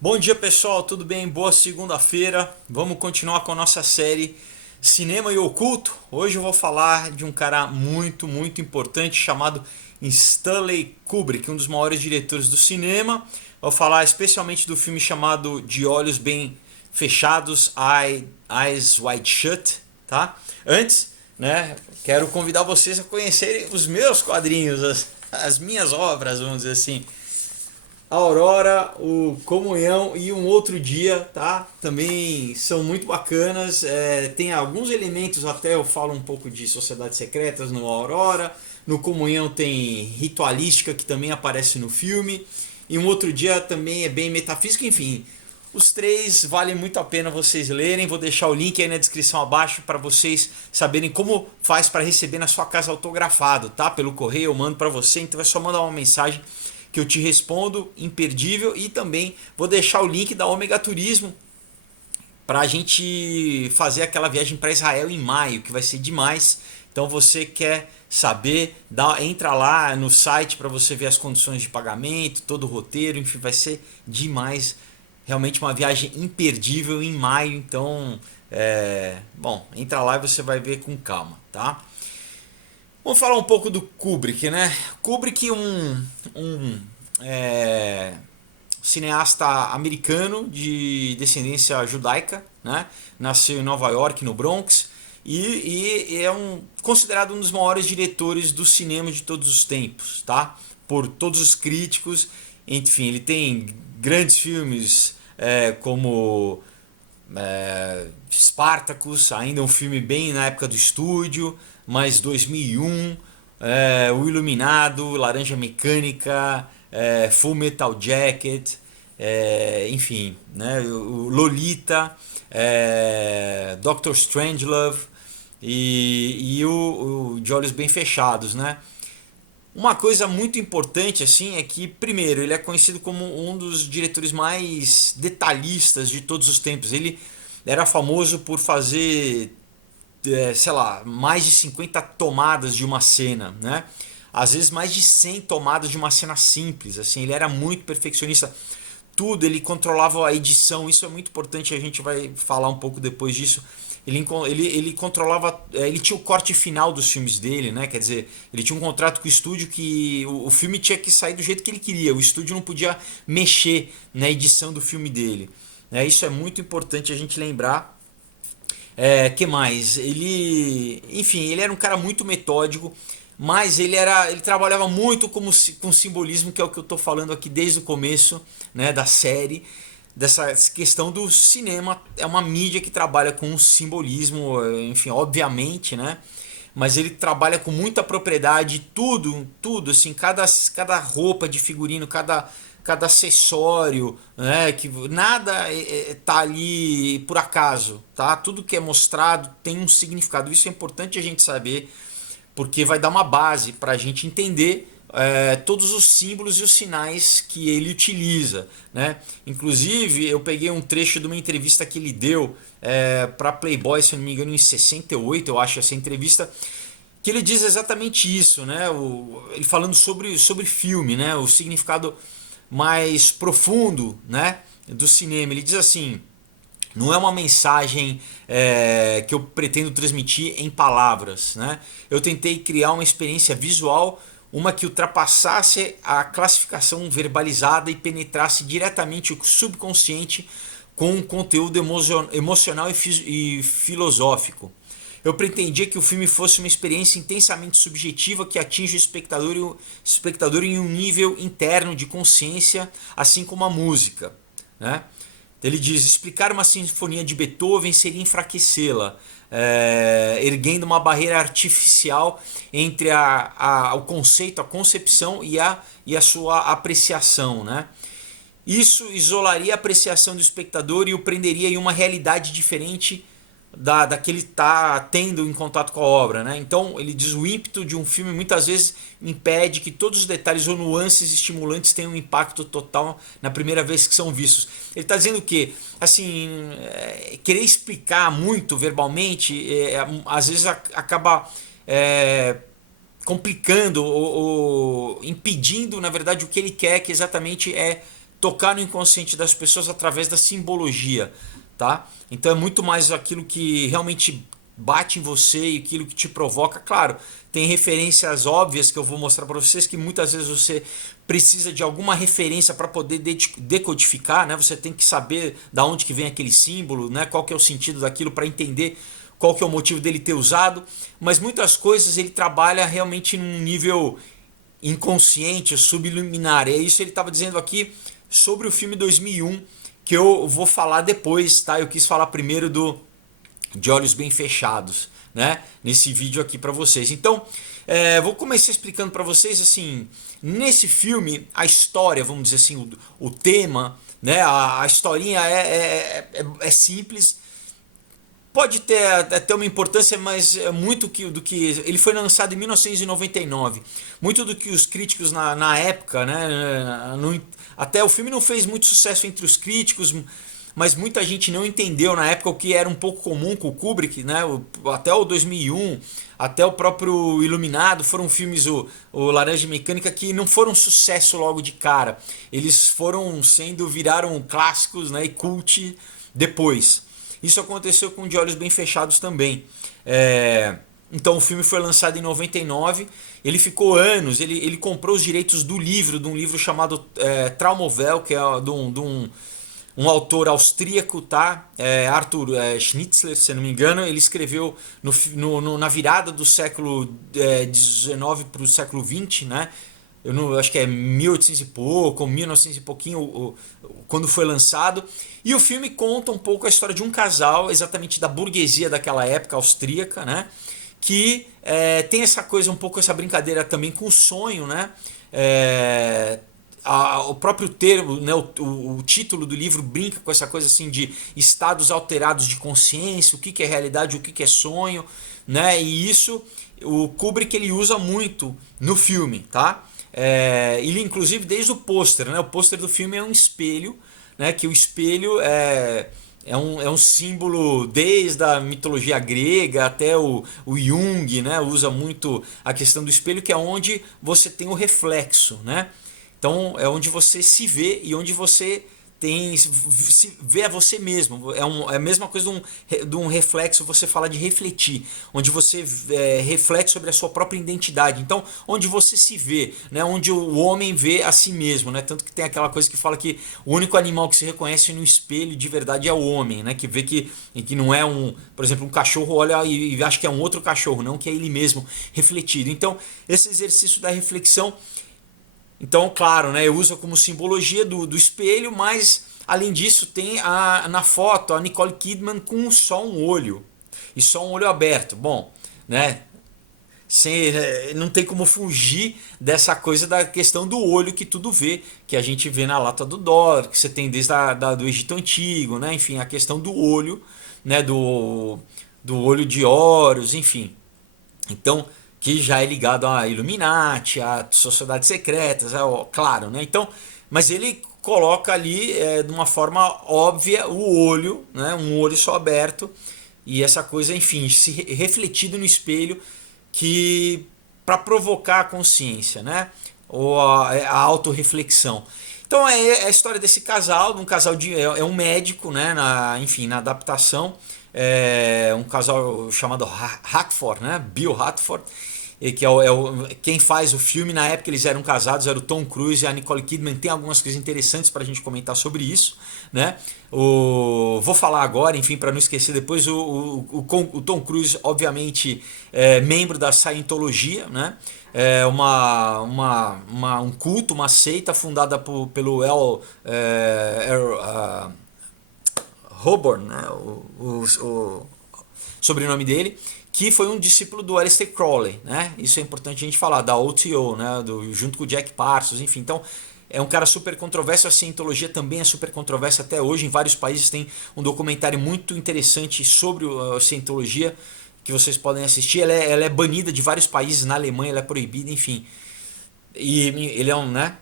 Bom dia pessoal, tudo bem? Boa segunda-feira. Vamos continuar com a nossa série Cinema e Oculto. Hoje eu vou falar de um cara muito importante chamado Stanley Kubrick, um dos maiores diretores do cinema. Vou falar especialmente do filme chamado De Olhos Bem Fechados, Eyes Wide Shut, tá? Antes, né, quero convidar vocês a conhecerem os meus quadrinhos, as minhas obras, vamos dizer assim. Aurora, o Comunhão e um outro dia, tá? Também são muito bacanas. Tem alguns elementos, até eu falo um pouco de Sociedades Secretas no Aurora. No Comunhão tem ritualística que também aparece no filme. E um outro dia também é bem metafísico, enfim. Os três valem muito a pena vocês lerem. Vou deixar o link aí na descrição abaixo para vocês saberem como faz para receber na sua casa autografado, tá? Pelo correio eu mando para você, então é só mandar uma mensagem que eu te respondo, imperdível. E também vou deixar o link da Ômega Turismo para a gente fazer aquela viagem para Israel em maio, que vai ser demais. Então você quer saber, entra lá no site para você ver as condições de pagamento, todo o roteiro, enfim, vai ser demais. Realmente uma viagem imperdível em maio, então, bom, entra lá e você vai ver com calma, tá? Vamos falar um pouco do Kubrick, né? Kubrick, um cineasta americano de descendência judaica, né? Nasceu em Nova York, no Bronx, e é considerado um dos maiores diretores do cinema de todos os tempos, tá? Por todos os críticos. Enfim, ele tem grandes filmes como Spartacus, ainda um filme bem na época do estúdio, mas 2001, O Iluminado, Laranja Mecânica, Full Metal Jacket, enfim, né, o Lolita, Doctor Strangelove e o De Olhos Bem Fechados, né? Uma coisa muito importante assim é que, primeiro, ele é conhecido como um dos diretores mais detalhistas de todos os tempos. Ele era famoso por fazer, sei lá, mais de 50 tomadas de uma cena, né? Às vezes mais de 100 tomadas de uma cena simples, assim. Ele era muito perfeccionista. Tudo, ele controlava a edição, isso é muito importante, a gente vai falar um pouco depois disso. Ele controlava, ele tinha o corte final dos filmes dele, né? Quer dizer, ele tinha um contrato com o estúdio que o filme tinha que sair do jeito que ele queria, o estúdio não podia mexer na edição do filme dele. Isso é muito importante a gente lembrar. Que mais? Enfim, ele era um cara muito metódico, mas ele trabalhava muito com simbolismo, que é o que eu estou falando aqui desde o começo, né, da série, dessa questão do cinema. É uma mídia que trabalha com simbolismo, enfim, obviamente, né? Mas ele trabalha com muita propriedade, tudo assim, cada roupa de figurino, cada acessório, né, que nada tá ali por acaso, tá? Tudo que é mostrado tem um significado. Isso é importante a gente saber, porque vai dar uma base para a gente entender todos os símbolos e os sinais que ele utiliza, né? Inclusive, eu peguei um trecho de uma entrevista que ele deu para Playboy, se não me engano, em 68, eu acho, essa entrevista, que ele diz exatamente isso, né? Ele falando sobre filme, né? O significado mais profundo, né, do cinema. Ele diz assim: não é uma mensagem que eu pretendo transmitir em palavras, né? Eu tentei criar uma experiência visual, uma que ultrapassasse a classificação verbalizada e penetrasse diretamente o subconsciente com um conteúdo emocional e filosófico. Eu pretendia que o filme fosse uma experiência intensamente subjetiva que atinge o espectador em um nível interno de consciência, assim como a música, né? Ele diz: explicar uma sinfonia de Beethoven seria enfraquecê-la, erguendo uma barreira artificial entre o conceito, a concepção e a sua apreciação, né? Isso isolaria a apreciação do espectador e o prenderia em uma realidade diferente da que ele está tendo em contato com a obra, né? Então ele diz: o ímpeto de um filme muitas vezes impede que todos os detalhes ou nuances estimulantes tenham um impacto total na primeira vez que são vistos. Ele está dizendo que, assim, querer explicar muito verbalmente às vezes acaba complicando ou impedindo, na verdade, o que ele quer, que exatamente é tocar no inconsciente das pessoas através da simbologia, tá? Então é muito mais aquilo que realmente bate em você e aquilo que te provoca. Claro, tem referências óbvias que eu vou mostrar para vocês, que muitas vezes você precisa de alguma referência para poder decodificar, né? Você tem que saber da onde que vem aquele símbolo, né? Qual que é o sentido daquilo para entender qual que é o motivo dele ter usado, mas muitas coisas ele trabalha realmente num nível inconsciente, subliminar. É isso que ele estava dizendo aqui sobre o filme 2001, que eu vou falar depois, tá? Eu quis falar primeiro do De Olhos Bem Fechados, né? Nesse vídeo aqui para vocês. Então, vou começar explicando para vocês assim, nesse filme a história, vamos dizer assim, o tema, né? A historinha é simples. Pode ter até uma importância, mas é muito do que ele foi lançado em 1999. Muito do que os críticos na época, né? Até o filme não fez muito sucesso entre os críticos, mas muita gente não entendeu na época o que era um pouco comum com o Kubrick, né? Até o 2001, até o próprio Iluminado, foram filmes, o Laranja Mecânica, que não foram sucesso logo de cara. Eles viraram clássicos, né? E cult depois. Isso aconteceu com De Olhos Bem Fechados também. Então o filme foi lançado em 99, ele ficou anos, ele comprou os direitos de um livro chamado Traumovel, que é um autor austríaco, tá? Arthur Schnitzler, se não me engano. Ele escreveu na virada do século XIX para o século XX, né? Eu acho que é 1800 e pouco, ou 1900 e pouquinho, quando foi lançado. E o filme conta um pouco a história de um casal, exatamente da burguesia daquela época austríaca, né? Que tem essa coisa, um pouco essa brincadeira também com o sonho, né? O próprio termo, né, o título do livro brinca com essa coisa assim de estados alterados de consciência, o que é realidade, o que é sonho, né? E isso o Kubrick ele usa muito no filme, tá? Ele inclusive desde o pôster, né? O pôster do filme é um espelho, né? Que o espelho é um símbolo desde a mitologia grega até o Jung, né? Usa muito a questão do espelho, que é onde você tem o reflexo, né? Então é onde você se vê e onde você se vê a você mesmo. É a mesma coisa de um reflexo, você fala de refletir, onde você reflete sobre a sua própria identidade. Então, onde você se vê, né? Onde o homem vê a si mesmo, né? Tanto que tem aquela coisa que fala que o único animal que se reconhece no espelho de verdade é o homem, né? Que vê que não é por exemplo, um cachorro olha e acha que é um outro cachorro, não que é ele mesmo refletido. Então, esse exercício da reflexão, então, claro, né, eu uso como simbologia do espelho, mas além disso tem na foto a Nicole Kidman com só um olho e só um olho aberto. Bom, né, não tem como fugir dessa coisa da questão do olho que tudo vê, que a gente vê na lata do Dor, que você tem desde do Egito Antigo, né, enfim, a questão do olho, né, do olho de Horus, enfim. Então, que já é ligado a Illuminati, a sociedades secretas, claro, né? Então, mas ele coloca ali de uma forma óbvia o olho, né? Um olho só aberto e essa coisa, enfim, se refletido no espelho, que para provocar a consciência, né? Ou a autorreflexão. Então é a história desse casal, um casal é um médico, né? Enfim, na adaptação. Um casal chamado Hackford, né? Bill Hackford, que quem faz o filme. Na época eles eram casados, era o Tom Cruise e a Nicole Kidman. Tem algumas coisas interessantes para a gente comentar sobre isso, né? Vou falar agora, enfim, para não esquecer depois. O Tom Cruise, obviamente, é membro da Scientologia, né? É um culto, uma seita fundada pelo Holborn, né? O sobrenome dele, que foi um discípulo do Aleister Crowley, né? Isso é importante a gente falar, da OTO, né? Junto com o Jack Parsons, enfim. Então, é um cara super controverso. A Scientologia também é super controversa até hoje. Em vários países tem um documentário muito interessante sobre a Scientologia que vocês podem assistir. Ela é banida de vários países. Na Alemanha ela é proibida, enfim. E ele é um, né?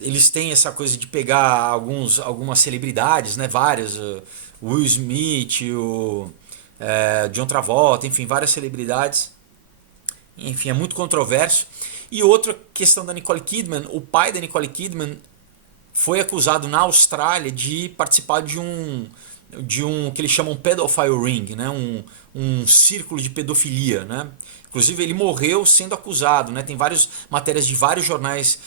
Eles têm essa coisa de pegar algumas celebridades, né? Várias, Will Smith, John Travolta, enfim, várias celebridades. Enfim, é muito controverso. E outra questão da Nicole Kidman, o pai da Nicole Kidman foi acusado na Austrália de participar de um que eles chamam pedophile ring, né? Um círculo de pedofilia, né? Inclusive ele morreu sendo acusado, né? Tem várias matérias de vários jornais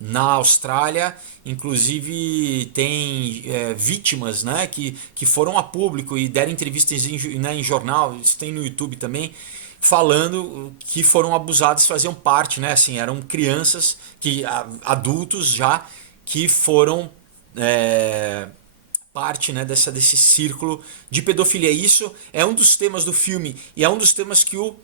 na Austrália, inclusive tem vítimas, né? Que foram a público e deram entrevistas em jornal, isso tem no YouTube também, falando que foram abusados, faziam parte, né? Assim, eram crianças, adultos já, que foram parte, né, desse círculo de pedofilia. Isso é um dos temas do filme e é um dos temas que o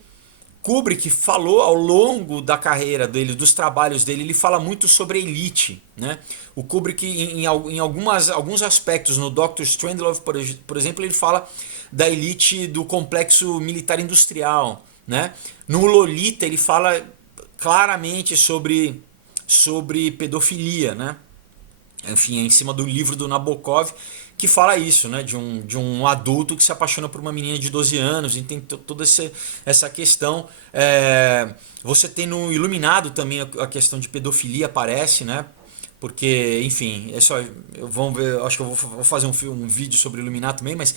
Kubrick falou ao longo da carreira dele, dos trabalhos dele. Ele fala muito sobre a elite, né? O Kubrick, em alguns aspectos, no Dr. Strangelove, por exemplo, ele fala da elite do complexo militar industrial, né? No Lolita ele fala claramente sobre pedofilia, né? Enfim, é em cima do livro do Nabokov, que fala isso, né? De um adulto que se apaixona por uma menina de 12 anos, e tem toda essa questão. Você tem no Iluminado também a questão de pedofilia aparece, né? Porque, enfim, vamos ver, acho que eu vou fazer um vídeo sobre o Iluminado também, mas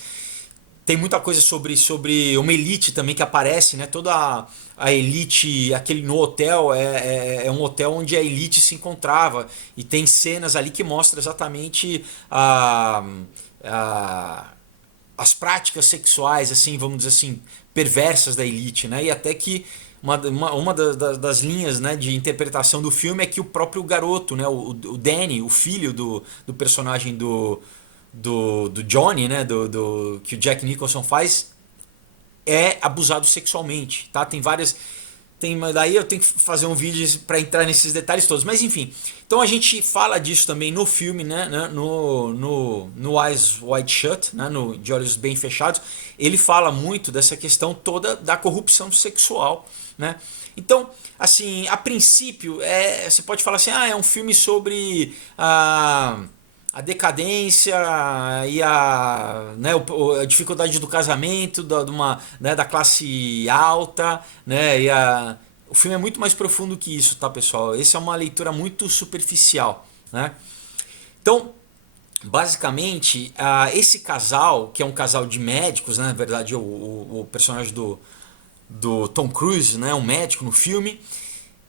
tem muita coisa sobre uma elite também que aparece, né? Toda a elite, aquele no hotel, é um hotel onde a elite se encontrava. E tem cenas ali que mostram exatamente as práticas sexuais, assim, vamos dizer assim, perversas da elite, né? E até que uma das linhas, né, de interpretação do filme é que o próprio garoto, né, o Danny, o filho do personagem do Johnny, né, que o Jack Nicholson faz, é abusado sexualmente, tá? Daí eu tenho que fazer um vídeo para entrar nesses detalhes todos, mas enfim. Então a gente fala disso também no filme, né, no Eyes Wide Shut, né, De Olhos Bem Fechados. Ele fala muito dessa questão toda da corrupção sexual, né? Então, assim, a princípio, você pode falar assim, é um filme sobre a decadência e a dificuldade do casamento da classe alta, né? O filme é muito mais profundo que isso, tá, pessoal? Essa é uma leitura muito superficial, né? Então, basicamente, esse casal, que é um casal de médicos, né? Na verdade, o personagem do Tom Cruise, né? Um médico no filme.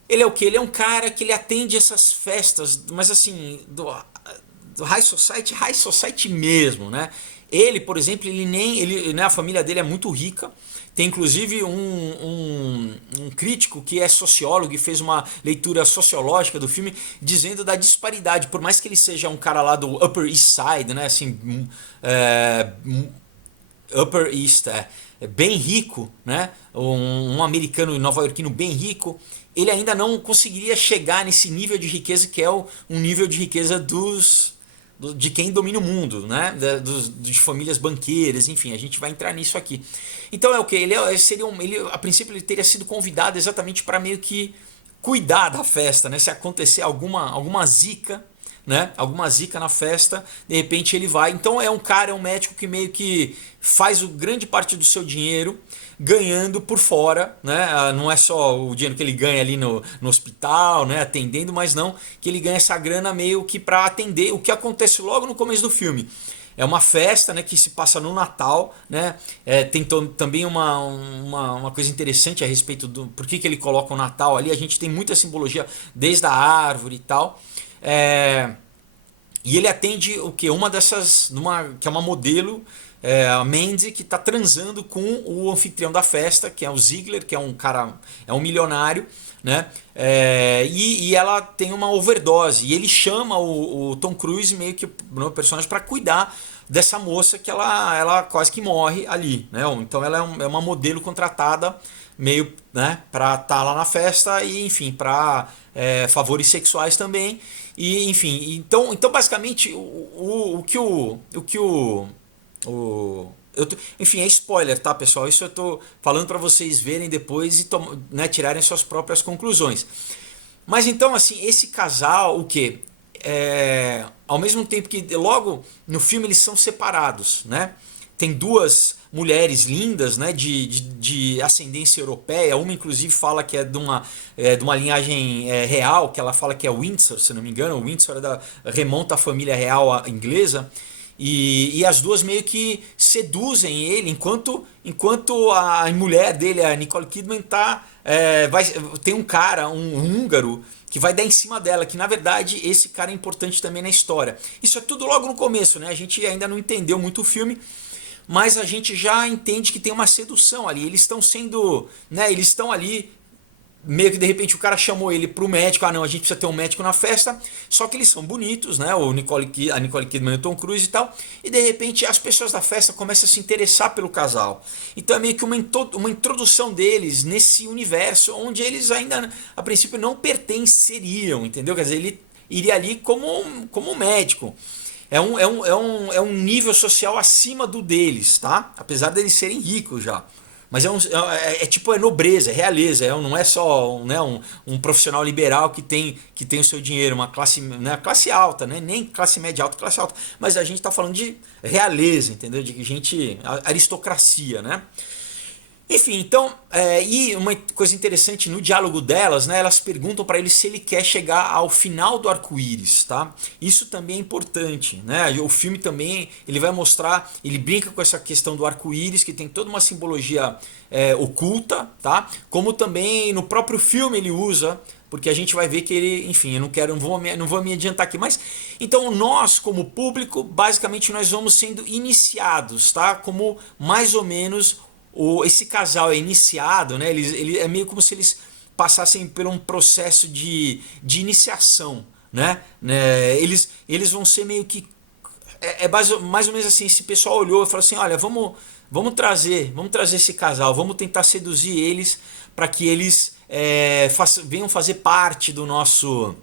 Ele é o quê? Ele é um cara que ele atende essas festas, mas assim, do high society mesmo, né? Ele, por exemplo, né, a família dele é muito rica. Tem inclusive um crítico que é sociólogo e fez uma leitura sociológica do filme dizendo da disparidade, por mais que ele seja um cara lá do Upper East Side, né, assim, Upper East, bem rico, né, um americano nova-iorquino bem rico, ele ainda não conseguiria chegar nesse nível de riqueza que é um nível de riqueza de quem domina o mundo, né? De famílias banqueiras, enfim, a gente vai entrar nisso aqui. Então é o que? Ele a princípio ele teria sido convidado exatamente para meio que cuidar da festa, né? Se acontecer alguma zica, né? Alguma zica na festa, de repente ele vai. Então é um médico que meio que faz grande parte do seu dinheiro ganhando por fora, né? Não é só o dinheiro que ele ganha ali no hospital, né? Atendendo, mas não que ele ganha essa grana meio que para atender o que acontece logo no começo do filme. É uma festa, né, que se passa no Natal, né? Tem também uma coisa interessante a respeito do por que ele coloca o Natal ali. A gente tem muita simbologia desde a árvore e tal. E ele atende o que? Que é uma modelo, a Mandy, que está transando com o anfitrião da festa, que é o Ziegler, que é um cara, é um milionário, né? E ela tem uma overdose. E ele chama o Tom Cruise, meio que o personagem, para cuidar dessa moça que ela quase que morre ali, né? Então ela é uma modelo contratada meio, né, para estar lá na festa e, enfim, para favores sexuais também. E, enfim, então basicamente enfim, é spoiler, tá, pessoal? Isso eu tô falando para vocês verem depois e né, tirarem suas próprias conclusões. Mas então, assim, esse casal, o quê? Ao mesmo tempo que logo no filme eles são separados, né? Tem duas mulheres lindas, né, de ascendência europeia. Uma inclusive fala que é de uma linhagem real, que ela fala que é Windsor, se não me engano. O Windsor remonta à família real inglesa. E as duas meio que seduzem ele, enquanto a mulher dele, a Nicole Kidman, tem um cara, um húngaro, que vai dar em cima dela, que na verdade esse cara é importante também na história. Isso é tudo logo no começo, né? A gente ainda não entendeu muito o filme, mas a gente já entende que tem uma sedução ali. Eles estão sendo, né? Eles estão ali meio que de repente o cara chamou ele pro médico. Ah, não, a gente precisa ter um médico na festa. Só que eles são bonitos, né? A Nicole Kidman e o Tom Cruise e tal. E de repente as pessoas da festa começam a se interessar pelo casal. Então é meio que uma introdução deles nesse universo onde eles ainda a princípio não pertenceriam, entendeu? Quer dizer, ele iria ali como um médico. É um nível social acima do deles, tá? Apesar deles serem ricos já. Mas tipo, é nobreza, é realeza, não é só, né, um profissional liberal que tem o seu dinheiro, uma classe, né, classe alta, né, nem classe média alta, classe alta. Mas a gente está falando de realeza, entendeu? De gente, aristocracia, né? Enfim, então, e uma coisa interessante no diálogo delas, né, elas perguntam para ele se ele quer chegar ao final do arco-íris, tá? Isso também é importante, né? O filme também, ele vai mostrar, ele brinca com essa questão do arco-íris, que tem toda uma simbologia oculta, tá? Como também no próprio filme ele usa, porque a gente vai ver que ele, enfim, eu não vou me adiantar aqui, mas então nós como público, basicamente nós vamos sendo iniciados, tá? Como mais ou menos esse casal é iniciado, né? É meio como se eles passassem por um processo de iniciação, né? Eles vão ser meio que mais ou menos assim. Esse pessoal olhou e falou assim: olha, vamos trazer esse casal, vamos tentar seduzir eles para que eles venham fazer parte do nosso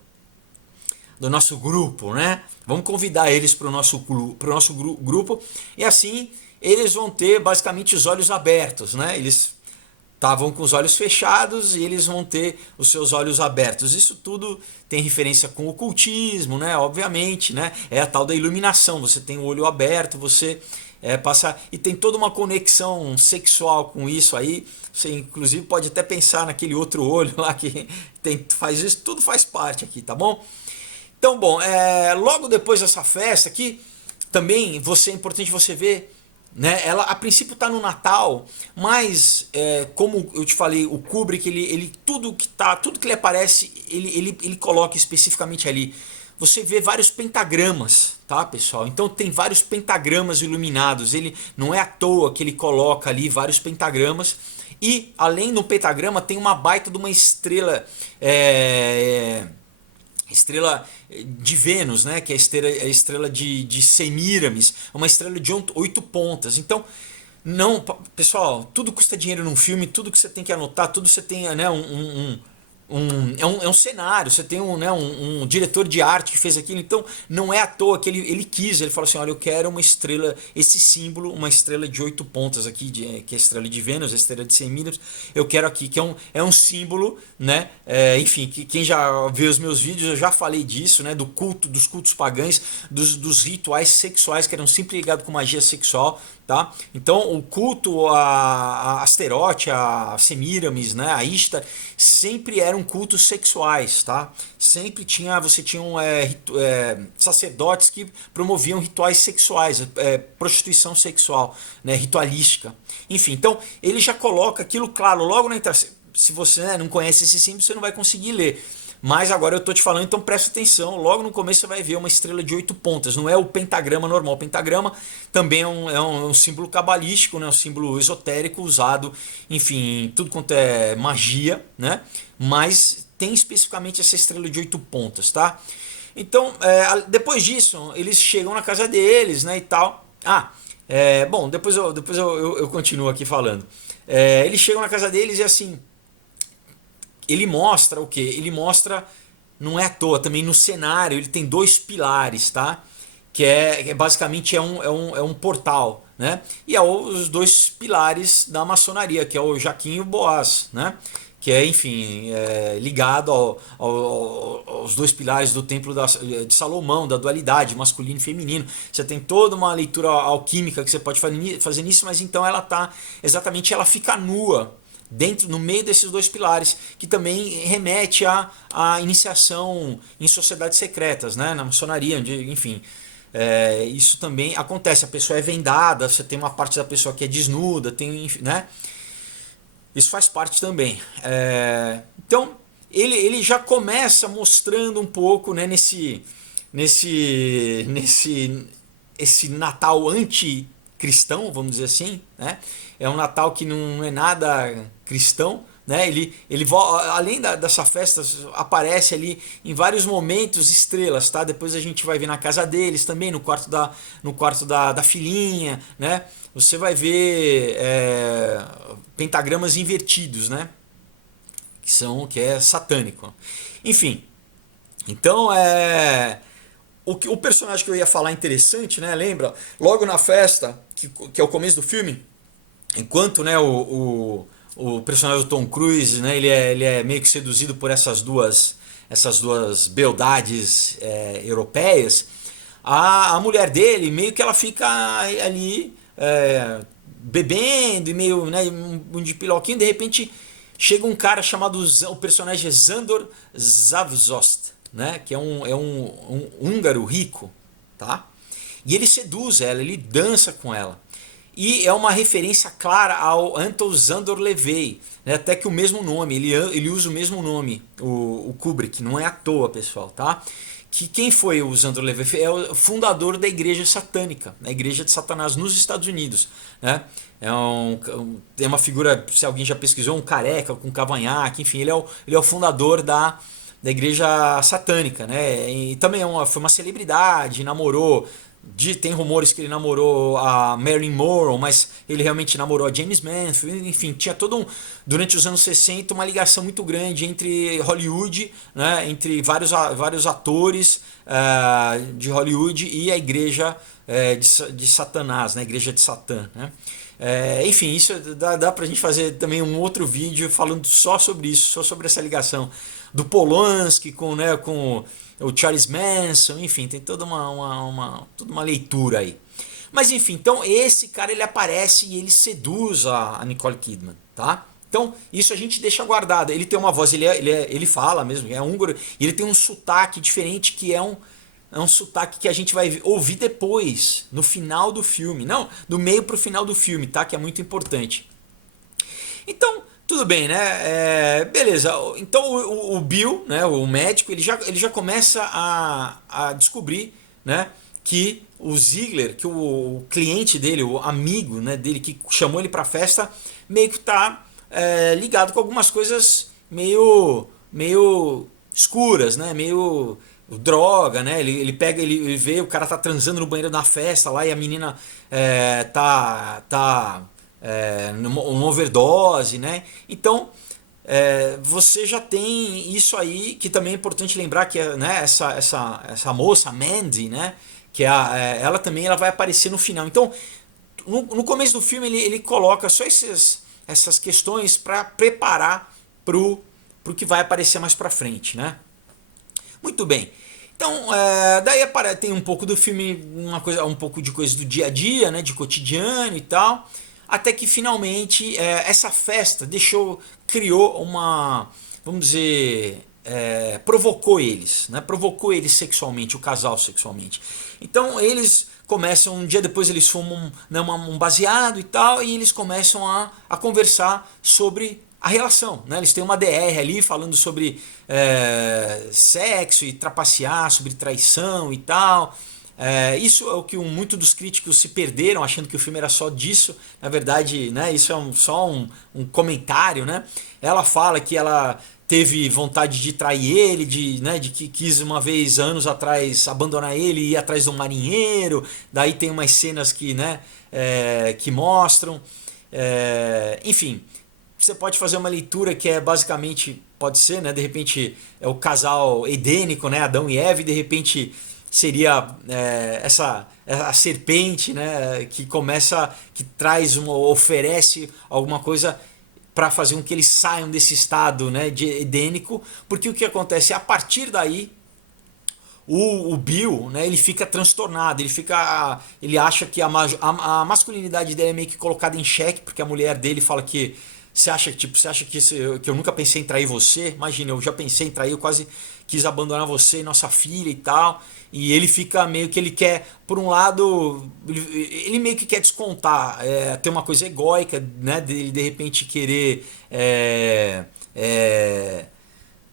grupo, né? Vamos convidar eles para o nosso grupo, e assim eles vão ter basicamente os olhos abertos, né? Eles estavam com os olhos fechados e eles vão ter os seus olhos abertos. Isso tudo tem referência com o ocultismo, né? Obviamente, né? É a tal da iluminação. Você tem o olho aberto, você passa, e tem toda uma conexão sexual com isso aí. Você inclusive pode até pensar naquele outro olho lá que faz isso. Tudo faz parte aqui, tá bom? Então, bom, logo depois dessa festa aqui, também é importante você ver, né? Ela a princípio está no Natal, mas como eu te falei, o Kubrick, ele tudo que lhe aparece, ele coloca especificamente ali. Você vê vários pentagramas, tá, pessoal? Então tem vários pentagramas iluminados. Ele não é à toa que ele coloca ali vários pentagramas. E além do pentagrama tem uma baita de uma estrela, estrela de Vênus, né? Que é a estrela de Semíramis, uma estrela de 8 pontas. Então, não, pessoal, tudo custa dinheiro num filme, tudo que você tem que anotar, tudo você tem, né, é um cenário, você tem um diretor de arte que fez aquilo, então não é à toa que ele falou assim: olha, eu quero uma estrela, esse símbolo, uma estrela de 8 pontas aqui, que é a estrela de Vênus, a estrela de Semíramis, eu quero aqui, que é um símbolo, né? Enfim, quem já vê os meus vídeos, eu já falei disso, né? Dos cultos pagãos, dos rituais sexuais que eram sempre ligados com magia sexual. Tá? Então o culto a Asterote, a Semíramis, né, a Ishtar, sempre eram cultos sexuais, tá? Sempre você tinha sacerdotes que promoviam rituais sexuais, prostituição sexual, né, ritualística. Enfim, então ele já coloca aquilo claro logo na entrada. Se você, né, não conhece esse símbolo, você não vai conseguir ler. Mas agora eu estou te falando, então presta atenção. Logo no começo você vai ver uma estrela de 8 pontas. Não é o pentagrama normal. O pentagrama também é um símbolo cabalístico, né? Um símbolo esotérico usado, enfim, tudo quanto é magia, né? Mas tem especificamente essa estrela de 8 pontas, tá? Então, depois disso, eles chegam na casa deles, né, e tal. Bom, depois eu continuo aqui falando. Eles chegam na casa deles e assim... Ele mostra o quê? Ele mostra, não é à toa, também no cenário, ele tem 2 pilares, tá? Que basicamente é um portal, né? E os 2 pilares da maçonaria, que é o Jaquim e o Boaz, né? que é, enfim, ligado aos dois pilares do templo de Salomão, da dualidade, masculino e feminino. Você tem toda uma leitura alquímica que você pode fazer nisso, mas então ela tá exatamente, ela fica nua dentro, no meio desses dois pilares, que também remete à iniciação em sociedades secretas, né? Na maçonaria, onde, enfim, isso também acontece. A pessoa é vendada, você tem uma parte da pessoa que é desnuda, tem, né? Isso faz parte também. Então, ele já começa mostrando um pouco, né, esse Natal anticristão, vamos dizer assim, né? É um Natal que não é nada cristão, né? Além dessa festa, aparece ali em vários momentos estrelas, tá? Depois a gente vai ver na casa deles também, no quarto da filhinha, né? Você vai ver pentagramas invertidos, né? Que é satânico. Enfim, então o personagem que eu ia falar interessante, né? Lembra? Logo na festa, que é o começo do filme, enquanto, né, o personagem do Tom Cruise, né, ele é meio que seduzido por essas duas beldades europeias, a mulher dele meio que ela fica ali bebendo e meio, né, de piloquinho. De repente chega um cara chamado, o personagem é Zandor Zavzost, né, que é um húngaro rico, tá? E ele seduz ela, ele dança com ela. E é uma referência clara ao Anton Szandor Levey, né? Até que o mesmo nome, ele usa o mesmo nome, o Kubrick, não é à toa, pessoal, tá? Que quem foi o Szandor Levey? É o fundador da Igreja Satânica, a Igreja de Satanás nos Estados Unidos, né? É uma figura, se alguém já pesquisou, um careca com cavanhaque, enfim, ele é o fundador da Igreja Satânica, né? E também foi uma celebridade, namorou. Tem rumores que ele namorou a Marilyn Monroe, mas ele realmente namorou a James Manfield. Enfim, tinha durante os anos 60, uma ligação muito grande entre Hollywood, né, entre vários atores de Hollywood e a igreja de Satanás, né, a igreja de Satã, né? Enfim, isso dá pra gente fazer também um outro vídeo falando só sobre isso, só sobre essa ligação do Polanski com o Charles Manson. Enfim, tem toda uma leitura aí. Mas enfim, então esse cara ele aparece e ele seduz a Nicole Kidman, tá? Então isso a gente deixa guardado. Ele tem uma voz, ele fala mesmo, é húngaro, e ele tem um sotaque diferente que é um sotaque que a gente vai ouvir depois, no final do filme. Não, do meio pro final do filme, tá? Que é muito importante. Então, tudo bem, né? Beleza. Então o Bill, né, o médico, ele já começa a descobrir, né, que o Ziegler, que o cliente dele, o amigo, né, dele que chamou ele pra festa, meio que tá ligado com algumas coisas meio escuras, né? Meio droga, né? Ele vê o cara tá transando no banheiro da festa lá e a menina tá uma overdose, né? Então você já tem isso aí, que também é importante lembrar que né, essa moça, a Mandy, né? Que ela também ela vai aparecer no final. Então, no começo do filme ele coloca só essas questões para preparar pro que vai aparecer mais pra frente, né? Muito bem. Então, daí tem um pouco do filme, um pouco de coisa do dia a dia, né, de cotidiano e tal, até que finalmente essa festa criou vamos dizer, provocou eles, né, provocou eles sexualmente, o casal sexualmente. Então eles começam, um dia depois eles fumam, né, um baseado e tal, e eles começam a conversar sobre a relação, né? Eles têm uma DR ali falando sobre sexo e trapacear, sobre traição e tal. Isso é o que muitos dos críticos se perderam, achando que o filme era só disso. Na verdade, né, isso é só um comentário, né? Ela fala que ela teve vontade de trair ele, né, de que quis uma vez, anos atrás, abandonar ele e ir atrás de um marinheiro. Daí tem umas cenas né, que mostram. Enfim, você pode fazer uma leitura que basicamente, pode ser, né, de repente é o casal edênico, né, Adão e Eva, e de repente seria a serpente, né, que oferece alguma coisa para fazer com que eles saiam desse estado, né, de edênico, porque o que acontece a partir daí o Bill, né, ele fica transtornado, ele acha que a masculinidade dele é meio que colocada em xeque, porque a mulher dele fala que você acha que eu nunca pensei em trair você? Imagina, eu já pensei em trair, eu quase quis abandonar você e nossa filha e tal. E ele fica meio que ele quer, por um lado, ele meio que quer descontar, ter uma coisa egóica, né, dele de repente querer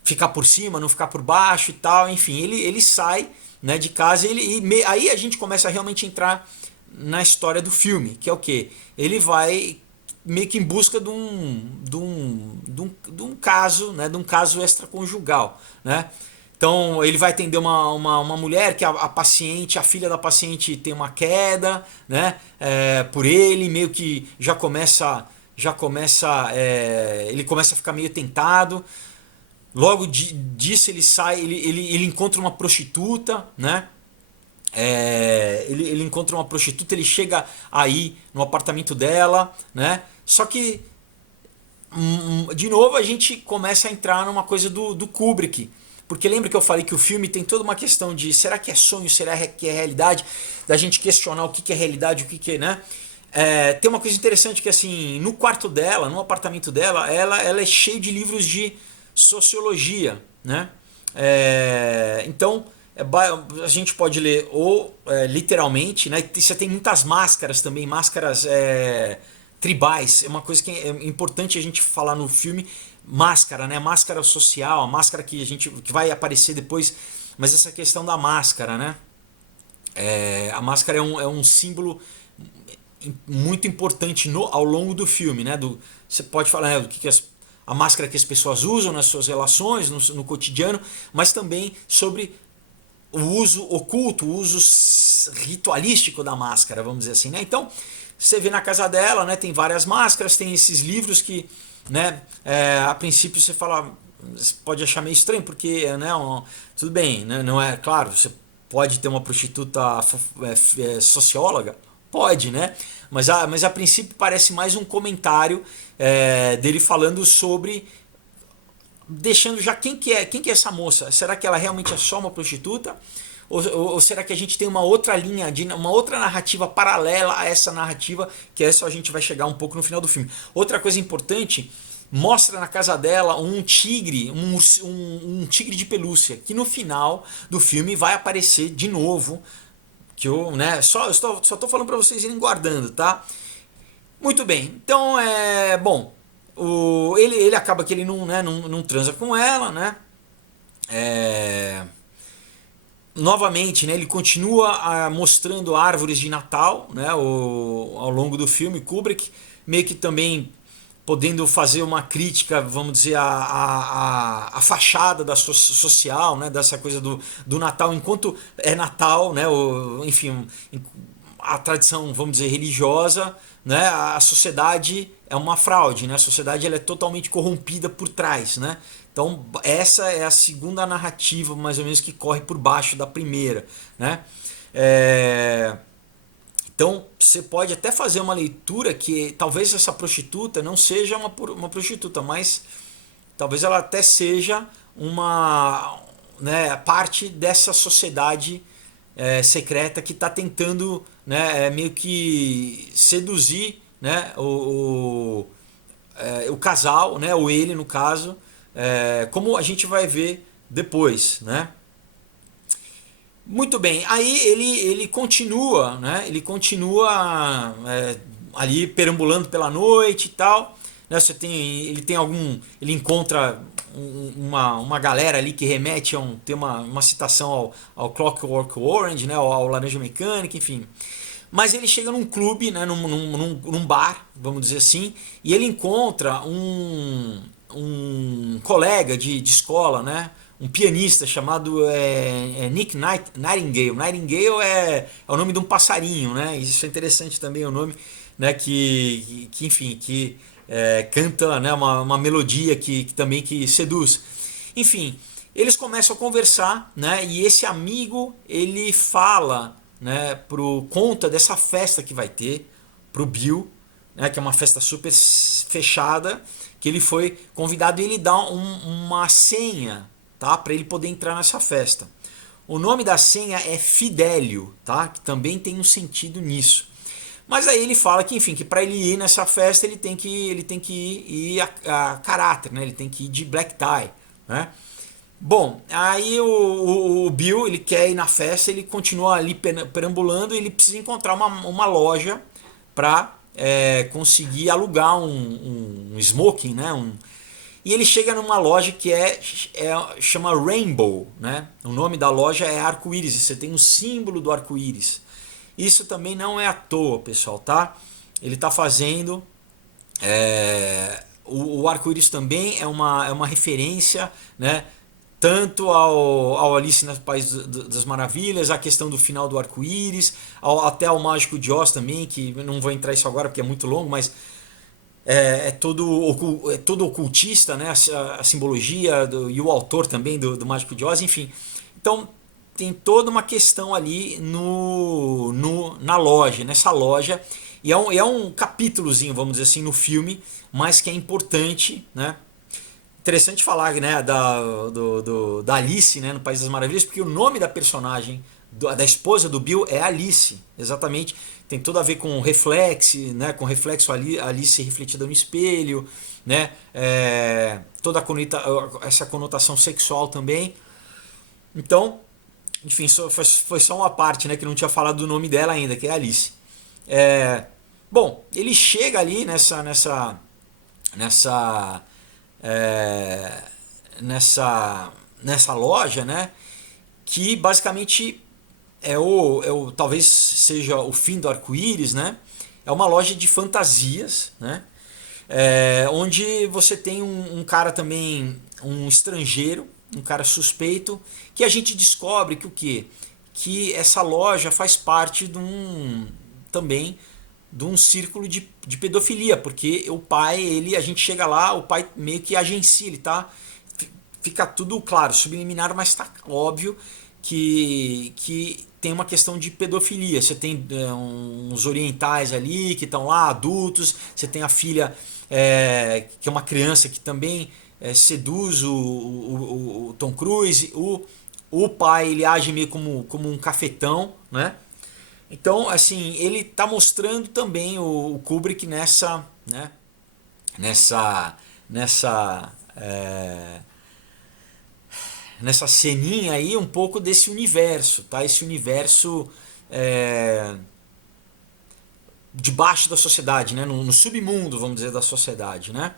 ficar por cima, não ficar por baixo e tal, enfim, ele sai, né, de casa aí a gente começa a realmente entrar na história do filme, que é o quê? Ele vai meio que em busca de um caso, né, de um caso extraconjugal, né? Então ele vai atender uma mulher que a paciente, a filha da paciente tem uma queda, né, por ele, meio que ele começa a ficar meio tentado. Logo disso ele sai, ele encontra uma prostituta, né? Ele encontra uma prostituta, ele chega aí no apartamento dela, né? Só que de novo a gente começa a entrar numa coisa do Kubrick, porque lembra que eu falei que o filme tem toda uma questão de será que é sonho, será que é realidade, da gente questionar o que é realidade, o que é, né? Tem uma coisa interessante que assim, no quarto dela, no apartamento dela, ela é cheia de livros de sociologia, né? Então a gente pode ler ou literalmente, né? Você tem muitas máscaras também, máscaras tribais, é uma coisa que é importante a gente falar no filme, máscara, né? Máscara social, a máscara que vai aparecer depois, mas essa questão da máscara, né? A máscara é um símbolo muito importante ao longo do filme, né? Você pode falar, né, do que a máscara que as pessoas usam nas suas relações, no cotidiano, mas também sobre o uso oculto, o uso ritualístico da máscara, vamos dizer assim, né? Então, você vê na casa dela, né, tem várias máscaras, tem esses livros que, né, a princípio você fala, você pode achar meio estranho, porque, né, tudo bem, né, não é, claro, você pode ter uma prostituta socióloga, pode, né? Mas a princípio parece mais um comentário dele falando sobre, deixando já quem que é essa moça. Será que ela realmente é só uma prostituta? Ou será que a gente tem uma outra linha, uma outra narrativa paralela a essa narrativa, que essa a gente vai chegar um pouco no final do filme. Outra coisa importante, mostra na casa dela um tigre, um tigre de pelúcia, que no final do filme vai aparecer de novo, que eu, né, só tô falando para vocês irem guardando, tá? Muito bem, então bom, ele acaba que ele não transa com ela, né? Novamente, né, ele continua mostrando árvores de Natal, né, ao longo do filme, Kubrick, meio que também podendo fazer uma crítica, vamos dizer, a fachada da social, né, dessa coisa do Natal, enquanto é Natal, né, enfim, a tradição, vamos dizer, religiosa, né, a sociedade é uma fraude, né, a sociedade ela é totalmente corrompida por trás, né. Então essa é a segunda narrativa, mais ou menos, que corre por baixo da primeira, né. Então você pode até fazer uma leitura que talvez essa prostituta não seja uma prostituta, mas talvez ela até seja né, parte dessa sociedade secreta que está tentando, né, meio que seduzir, né, o casal, né, ou ele no caso, como a gente vai ver depois, né? Muito bem, aí ele continua, né? Ele continua ali perambulando pela noite e tal, né? Ele encontra uma galera ali que remete tem uma citação ao Clockwork Orange, né? Ao Laranja Mecânica, enfim. Mas ele chega num clube, né? Num bar, vamos dizer assim, e ele encontra um colega de escola, né? Um pianista chamado Nick Nightingale. Nightingale é o nome de um passarinho, né? Isso é interessante também, o nome, né? Enfim, que canta, né? Uma melodia que também que seduz. Enfim, eles começam a conversar, né? E esse amigo ele fala, né? Conta dessa festa que vai ter pro Bill, né, que é uma festa super fechada, que ele foi convidado e ele dá uma senha, tá, para ele poder entrar nessa festa. O nome da senha é Fidélio, tá, que também tem um sentido nisso. Mas aí ele fala que, enfim, que para ele ir nessa festa ele tem que ir a caráter, né? Ele tem que ir de black tie, né? Bom, aí o Bill ele quer ir na festa, ele continua ali perambulando e ele precisa encontrar uma loja para conseguir alugar um smoking, né? E ele chega numa loja que chama Rainbow, né? O nome da loja é arco-íris, você tem um símbolo do arco-íris. Isso também não é à toa, pessoal, tá? Ele está fazendo. O arco-íris também é uma referência, né? Tanto ao Alice no País das Maravilhas, a questão do final do arco-íris, até ao Mágico de Oz também, que não vou entrar isso agora porque é muito longo, mas é todo ocultista, né? A simbologia e o autor também do Mágico de Oz, enfim. Então tem toda uma questão ali na loja, nessa loja. E é um capítulozinho, vamos dizer assim, no filme, mas que é importante, né? Interessante falar, né, da Alice, né, no País das Maravilhas, porque o nome da personagem, da esposa do Bill, é Alice, exatamente. Tem tudo a ver com reflexo, né, com reflexo Alice refletida no espelho, né, toda essa conotação sexual também. Então, enfim, foi só uma parte, né, que não tinha falado do nome dela ainda, que é Alice. Bom, ele chega ali nessa é, nessa loja, né? Que basicamente talvez seja o fim do arco-íris, né? É uma loja de fantasias, né? Onde você tem um cara também, um estrangeiro, um cara suspeito, que a gente descobre que o quê? Que essa loja faz parte também de um círculo de pedofilia, porque o pai, a gente chega lá, o pai meio que agencia, ele tá, fica tudo claro, subliminar, mas tá óbvio que tem uma questão de pedofilia. Você tem uns orientais ali que estão lá, adultos, você tem a filha que é uma criança que também seduz o Tom Cruise, o pai ele age meio como um cafetão, né? Então, assim, ele está mostrando também o Kubrick né, nessa, nessa, é, nessa ceninha aí um pouco desse universo, tá? Esse universo debaixo da sociedade, né? No submundo, vamos dizer, da sociedade, né?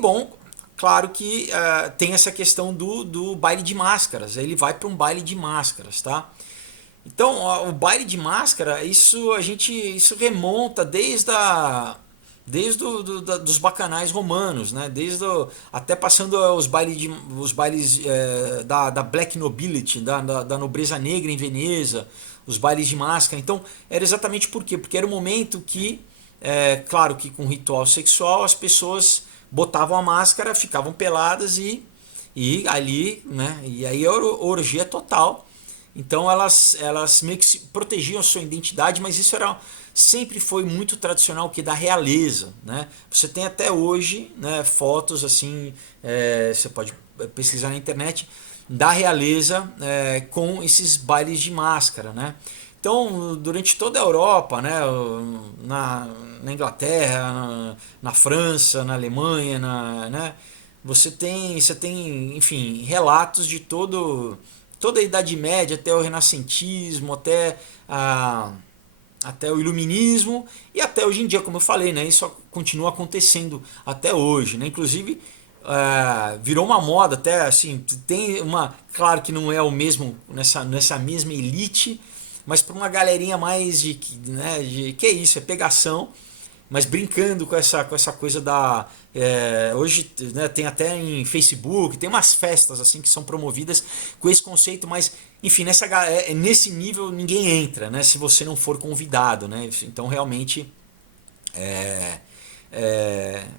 Bom, claro que tem essa questão do baile de máscaras. Ele vai para um baile de máscaras, tá? Então, o baile de máscara, isso remonta desde dos bacanais romanos, né? Até passando os bailes da Black Nobility, da nobreza negra em Veneza, os bailes de máscara. Então, era exatamente por quê? Porque era o momento que, claro que com ritual sexual, as pessoas botavam a máscara, ficavam peladas e ali, né? E aí a orgia total. Então elas meio que protegiam a sua identidade, mas isso sempre foi muito tradicional que da realeza, né? Você tem até hoje, né, fotos assim, você pode pesquisar na internet da realeza com esses bailes de máscara, né? Então durante toda a Europa, né, na Inglaterra, na França, na Alemanha, né, você tem enfim relatos de toda a Idade Média, até o Renascentismo, até o Iluminismo e até hoje em dia, como eu falei, né, isso continua acontecendo até hoje, né, inclusive virou uma moda até assim, claro que não é o mesmo nessa mesma elite, mas para uma galerinha mais que é isso, é pegação, mas brincando com essa coisa hoje, né, tem até em Facebook, tem umas festas assim que são promovidas com esse conceito, mas enfim, nesse nível ninguém entra, né, se você não for convidado, né? Então realmente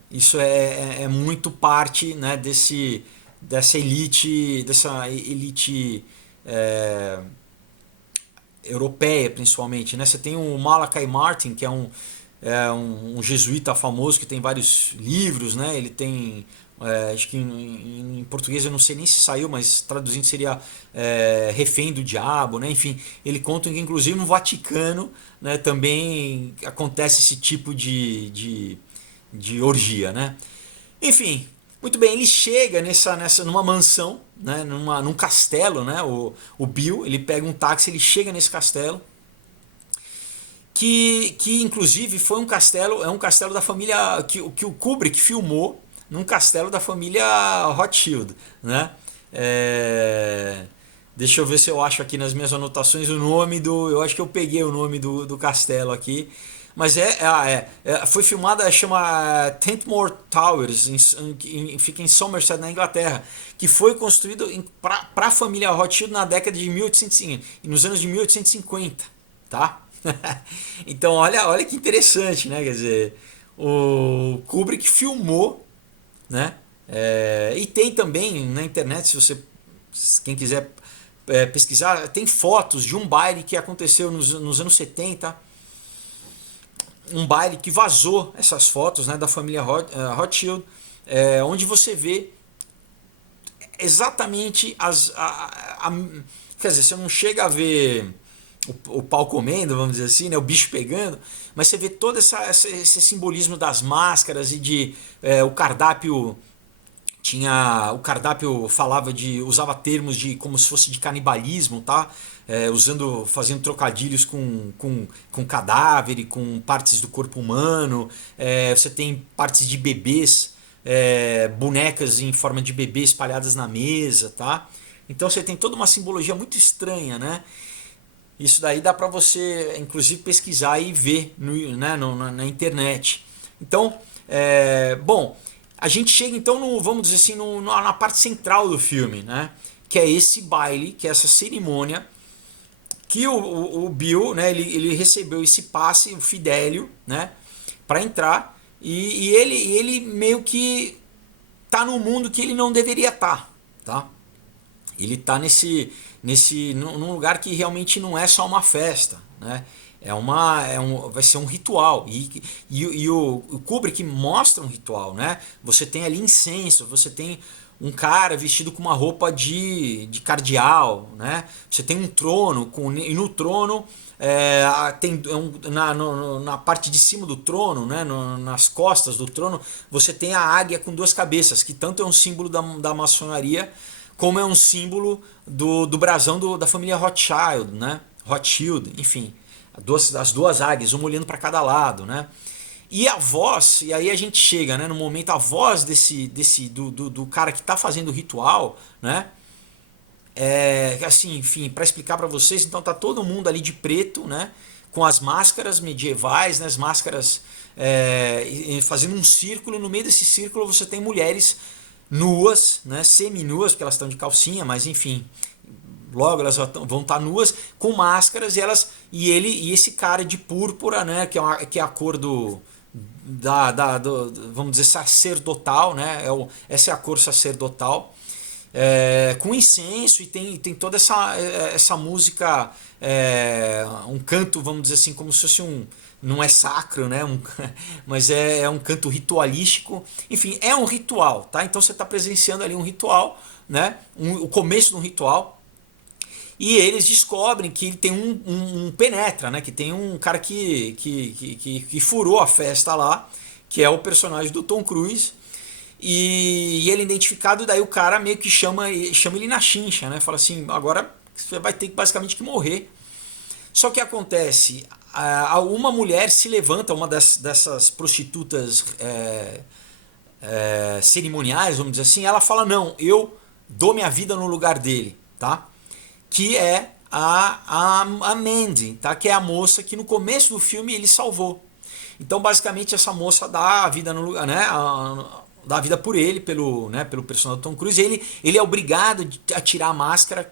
isso é muito parte, né, dessa elite europeia principalmente, né? Você tem o Malachi Martin, que é é um jesuíta famoso que tem vários livros, né? Ele tem, acho que em português eu não sei nem se saiu, mas traduzindo seria Refém do Diabo, né? Enfim, ele conta que inclusive no Vaticano, né, também acontece esse tipo de orgia, né? Enfim, muito bem, ele chega numa mansão, né, num castelo, né? O Bill, ele pega um táxi, ele chega nesse castelo, que inclusive foi um castelo, é um castelo da família que o Kubrick filmou num castelo da família Rothschild, né? Deixa eu ver se eu acho aqui nas minhas anotações o nome eu acho que eu peguei o nome do castelo aqui, mas foi filmada, chama Tentmore Towers, fica em Somerset, na Inglaterra, que foi construído para a família Rothschild na década de 1850, nos anos de 1850, tá? Então olha que interessante, né? Quer dizer, o Kubrick filmou, né? E tem também na internet, quem quiser pesquisar, tem fotos de um baile que aconteceu nos anos 70, um baile que vazou essas fotos, né, da família Rothschild, onde você vê exatamente quer dizer, você não chega a ver o pau comendo, vamos dizer assim, né, o bicho pegando, mas você vê todo esse simbolismo das máscaras e o cardápio. O cardápio usava termos de como se fosse de canibalismo, tá? Fazendo trocadilhos com cadáver e com partes do corpo humano. Você tem partes de bebês, bonecas em forma de bebê espalhadas na mesa, tá? Então você tem toda uma simbologia muito estranha, né? Isso daí dá para você, inclusive, pesquisar e ver na internet. Então, bom, a gente chega então, vamos dizer assim, na parte central do filme, né? Que é esse baile, que é essa cerimônia, que o Bill, né, ele recebeu esse passe, o Fidelio, né, para entrar, e ele meio que tá no mundo que ele não deveria estar, tá? Ele tá num lugar que realmente não é só uma festa, né? Vai ser um ritual. E o Kubrick mostra um ritual, né? Você tem ali incenso, você tem um cara vestido com uma roupa de cardeal, né? Você tem um trono, e no trono na parte de cima do trono, né? Nas costas do trono, você tem a águia com duas cabeças, que tanto é um símbolo da maçonaria, como é um símbolo do brasão da família Rothschild, né? Rothschild, enfim, as duas águias, uma olhando para cada lado, né? E a voz, e aí a gente chega, né, no momento, a voz do cara que está fazendo o ritual, né? Assim, enfim, para explicar para vocês, então tá todo mundo ali de preto, né? Com as máscaras medievais, né? As máscaras fazendo um círculo, no meio desse círculo você tem mulheres nuas, né, semi-nuas, porque elas estão de calcinha, mas enfim, logo elas vão estar nuas, com máscaras, e esse cara de púrpura, né, que é a cor vamos dizer, sacerdotal, né, essa é a cor sacerdotal, com incenso, e tem toda essa música, um canto, vamos dizer assim, como se fosse não é sacro, né? Mas é um canto ritualístico. Enfim, é um ritual, tá? Então você está presenciando ali um ritual, né? O começo de um ritual. E eles descobrem que ele tem um penetra, né? Que tem um cara que furou a festa lá, que é o personagem do Tom Cruise. E ele é identificado, daí o cara meio que chama ele na chincha, né? Fala assim, agora você vai ter basicamente que morrer. Só que acontece, uma mulher se levanta, uma dessas prostitutas cerimoniais, vamos dizer assim, ela fala, não, eu dou minha vida no lugar dele, tá? Que é a Mandy, tá? Que é a moça que no começo do filme ele salvou. Então, basicamente, essa moça dá a vida no lugar, né? Dá a vida por ele, pelo personagem do Tom Cruise. Ele é obrigado a tirar a máscara,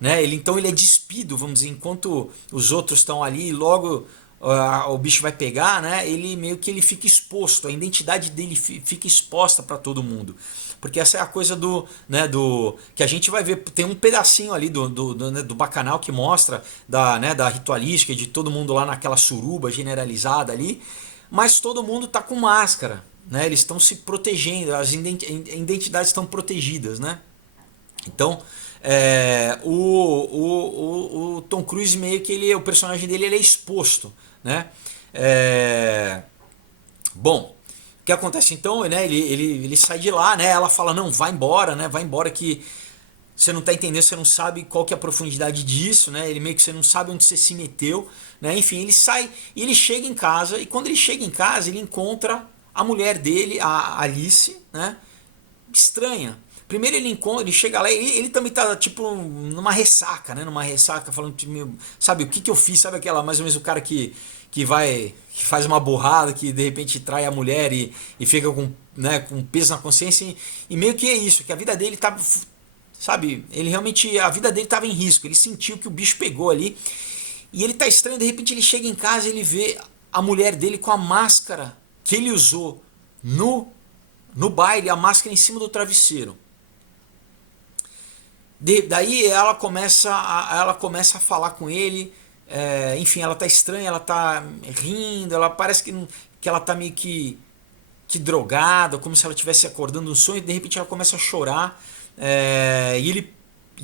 né? Então ele é despido, vamos dizer, enquanto os outros estão ali, logo o bicho vai pegar, né? Ele meio que ele fica exposto, a identidade dele fica exposta para todo mundo. Porque essa é a coisa que a gente vai ver, tem um pedacinho ali do Bacanal que mostra da ritualística, de todo mundo lá naquela suruba generalizada ali. mas todo mundo está com máscara, né? Eles estão se protegendo, as identidades estão protegidas, né? Então, o Tom Cruise meio que o personagem dele ele é exposto, né? Bom, o que acontece então, né? Ele sai de lá, né? Ela fala, não, vai embora, né? Vai embora que você não está entendendo, você não sabe qual que é a profundidade disso, né? Ele meio que você não sabe onde você se meteu, né? Enfim, ele sai e ele chega em casa, e quando ele chega em casa, ele encontra a mulher dele, a Alice, né? Estranha. Primeiro ele encontra, ele chega lá, ele também tá tipo numa ressaca, né? Numa ressaca, falando, sabe, o que que eu fiz? Sabe aquela, mais ou menos o cara que faz uma burrada, que de repente trai a mulher e fica com, né, com peso na consciência e meio que é isso, que a vida dele tá, sabe, ele realmente, a vida dele tava em risco, ele sentiu que o bicho pegou ali e ele tá estranho, de repente ele chega em casa e ele vê a mulher dele com a máscara que ele usou no baile, a máscara em cima do travesseiro. Daí ela começa a falar com ele, enfim, ela tá estranha, ela tá rindo, ela parece que ela tá meio que drogada, como se ela estivesse acordando um sonho, e de repente ela começa a chorar, e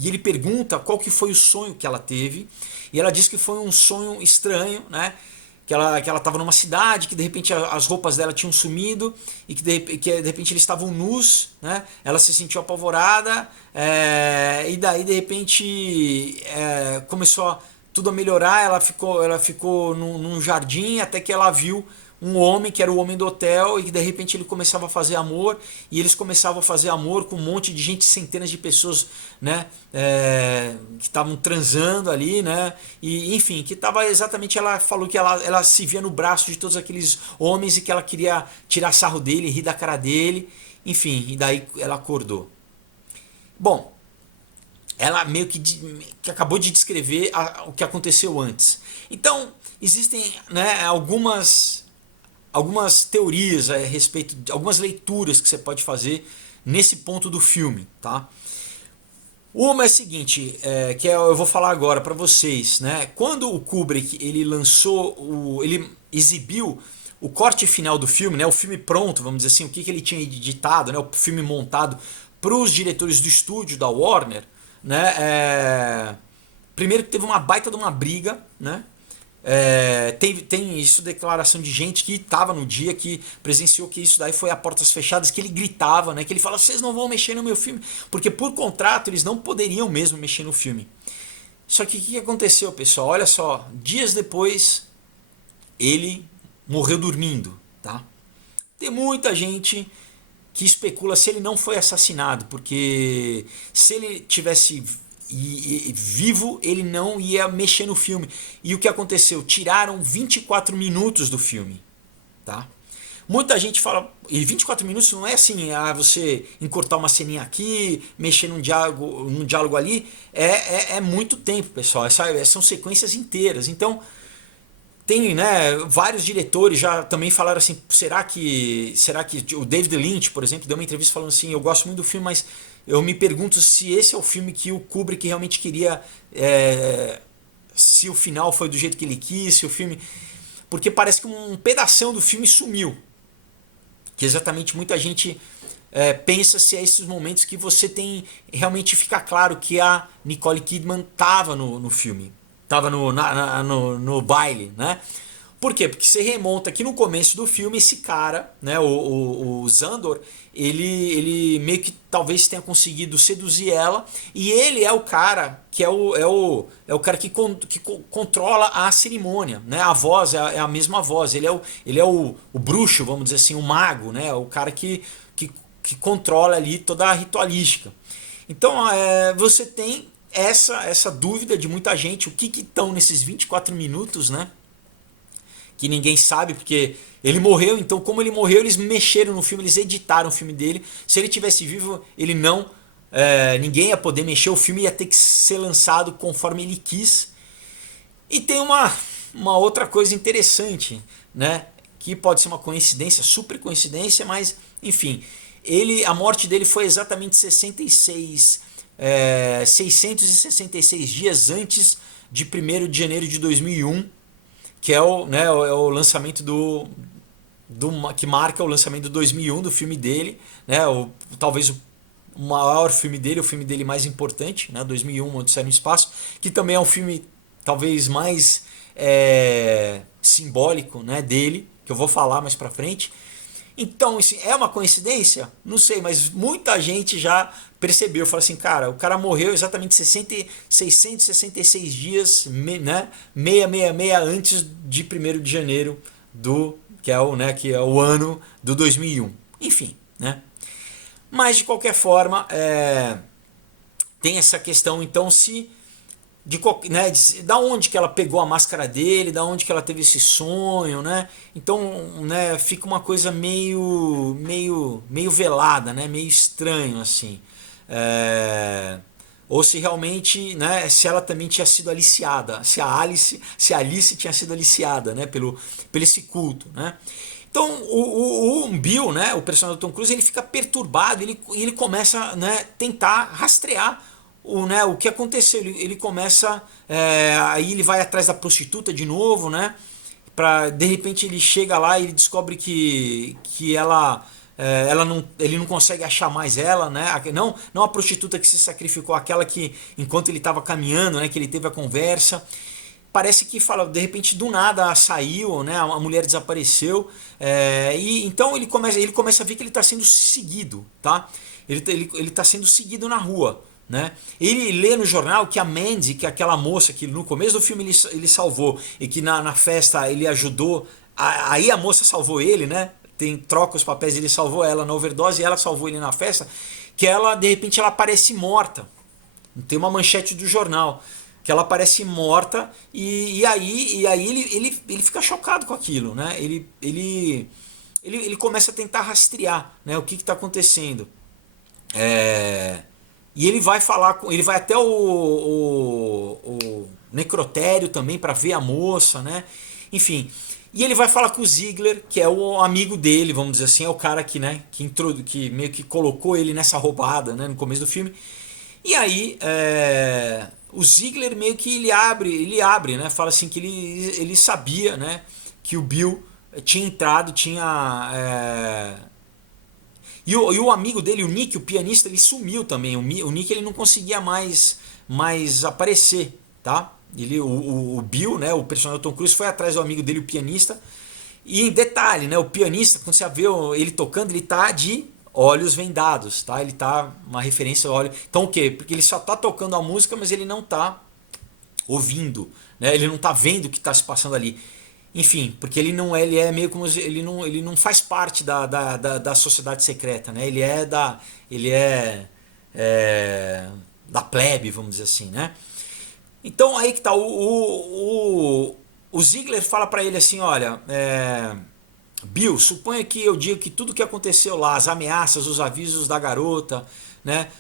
ele pergunta qual que foi o sonho que ela teve, e ela diz que foi um sonho estranho, né? Que ela estava numa cidade, que de repente as roupas dela tinham sumido e que de repente eles estavam nus, né? Ela se sentiu apavorada, e daí de repente começou tudo a melhorar, ela ficou num jardim até que ela viu um homem que era o homem do hotel e que de repente ele começava a fazer amor e eles começavam a fazer amor com um monte de gente, centenas de pessoas, né, que estavam transando ali, né, e enfim, que estava exatamente, ela falou que ela se via no braço de todos aqueles homens e que ela queria tirar sarro dele, rir da cara dele, enfim, e daí ela acordou. Bom, ela meio que acabou de descrever o que aconteceu antes. Então, existem, né, algumas teorias a respeito de algumas leituras que você pode fazer nesse ponto do filme, tá? Uma é a seguinte, eu vou falar agora para vocês, né? Quando o Kubrick ele ele exibiu o corte final do filme, né? O filme pronto, vamos dizer assim, o que ele tinha editado, né? O filme montado para os diretores do estúdio da Warner, né? Primeiro que teve uma baita de uma briga, né? Tem isso, declaração de gente que estava no dia, que presenciou que isso daí foi a portas fechadas, que ele gritava, né, que ele fala, vocês não vão mexer no meu filme, porque por contrato eles não poderiam mesmo mexer no filme. Só que o que aconteceu, pessoal? Olha só, dias depois ele morreu dormindo, tá? Tem muita gente que especula se ele não foi assassinado, porque se ele tivesse vivo, ele não ia mexer no filme. E o que aconteceu? Tiraram 24 minutos do filme, tá? Muita gente fala, e 24 minutos não é assim, você encurtar uma ceninha aqui, mexer num diálogo ali, é muito tempo, pessoal, são sequências inteiras. Então, tem, né, vários diretores já também falaram assim, será que o David Lynch, por exemplo, deu uma entrevista falando assim, eu gosto muito do filme, mas eu me pergunto se esse é o filme que o Kubrick realmente queria, se o final foi do jeito que ele quis, se o filme, porque parece que um pedação do filme sumiu, que exatamente muita gente pensa se é esses momentos que você tem, realmente fica claro que a Nicole Kidman estava no filme, estava no baile, né? Por quê? Porque você remonta que no começo do filme esse cara, né, o Zandor, ele meio que talvez tenha conseguido seduzir ela e ele é o cara que é o cara que controla a cerimônia, né? A voz é a mesma voz, ele é o bruxo, vamos dizer assim, o mago, né? O cara que controla ali toda a ritualística. Então você tem essa dúvida de muita gente, o que estão nesses 24 minutos, né? Que ninguém sabe, porque ele morreu, então como ele morreu, eles mexeram no filme, eles editaram o filme dele. Se ele tivesse vivo, ele não, ninguém ia poder mexer, o filme ia ter que ser lançado conforme ele quis. E tem uma outra coisa interessante, né, que pode ser uma coincidência, super coincidência, mas enfim, a morte dele foi exatamente 666 dias antes de 1º de janeiro de 2001, que é o lançamento que marca o lançamento de 2001 do filme dele, né? Talvez o maior filme dele, o filme dele mais importante, né? 2001, Odisseia no Espaço, que também é um filme talvez mais simbólico, né, dele, que eu vou falar mais pra frente. Então, assim, é uma coincidência? Não sei, mas muita gente já percebeu. Fala assim, cara, o cara morreu exatamente 666 dias, né, 666 antes de 1º de janeiro que é o ano do 2001. Enfim, né? Mas, de qualquer forma, tem essa questão, então, se né, da onde que ela pegou a máscara dele, da onde que ela teve esse sonho, né? Então, né, fica uma coisa meio velada, né? Meio estranho assim. Ou se realmente, né, se ela também tinha sido aliciada, se a Alice tinha sido aliciada, né, pelo esse culto, né? Então o Bill, né, o personagem do Tom Cruise, ele fica perturbado, ele começa, né, tentar rastrear o que aconteceu. Ele começa, aí ele vai atrás da prostituta de novo, né? De repente ele chega lá e ele descobre que ele não consegue achar mais ela, né? Não a prostituta que se sacrificou, aquela que enquanto ele estava caminhando, né, que ele teve a conversa. Parece que de repente do nada saiu, né? A mulher desapareceu, e então ele começa a ver que ele está sendo seguido, tá? Ele está sendo seguido na rua. Né? Ele lê no jornal que a Mandy, que é aquela moça que no começo do filme ele salvou e que na festa ele ajudou, aí a moça salvou ele, né? Troca os papéis, ele salvou ela na overdose e ela salvou ele na festa, que ela de repente ela aparece morta. Tem uma manchete do jornal que ela aparece morta e aí ele fica chocado com aquilo, né? Ele começa a tentar rastrear, né, o que está acontecendo. E ele vai ele vai até o necrotério também para ver a moça, né? Enfim, e ele vai falar com o Ziegler, que é o amigo dele, vamos dizer assim, é o cara que, né, que meio que colocou ele nessa roubada, né, no começo do filme. E aí o Ziegler meio que ele abre, né? Fala assim que ele sabia, né, que o Bill tinha entrado, e o amigo dele, o Nick, o pianista, ele sumiu também. O Nick ele não conseguia mais aparecer, tá? O Bill, né, o personagem do Tom Cruise, foi atrás do amigo dele, o pianista. E em detalhe, né, o pianista, quando você vê ele tocando, ele tá de olhos vendados, tá? Ele tá uma referência ao olho. Então o quê? Porque ele só tá tocando a música, mas ele não tá ouvindo, né? Ele não tá vendo o que tá se passando ali. Enfim, porque ele é meio como ele não faz parte da sociedade secreta, né? Ele é da plebe, vamos dizer assim, né? Então aí que tá o Ziegler fala para ele assim, olha, Bill, suponha que eu diga que tudo que aconteceu lá, as ameaças, os avisos da garota, né?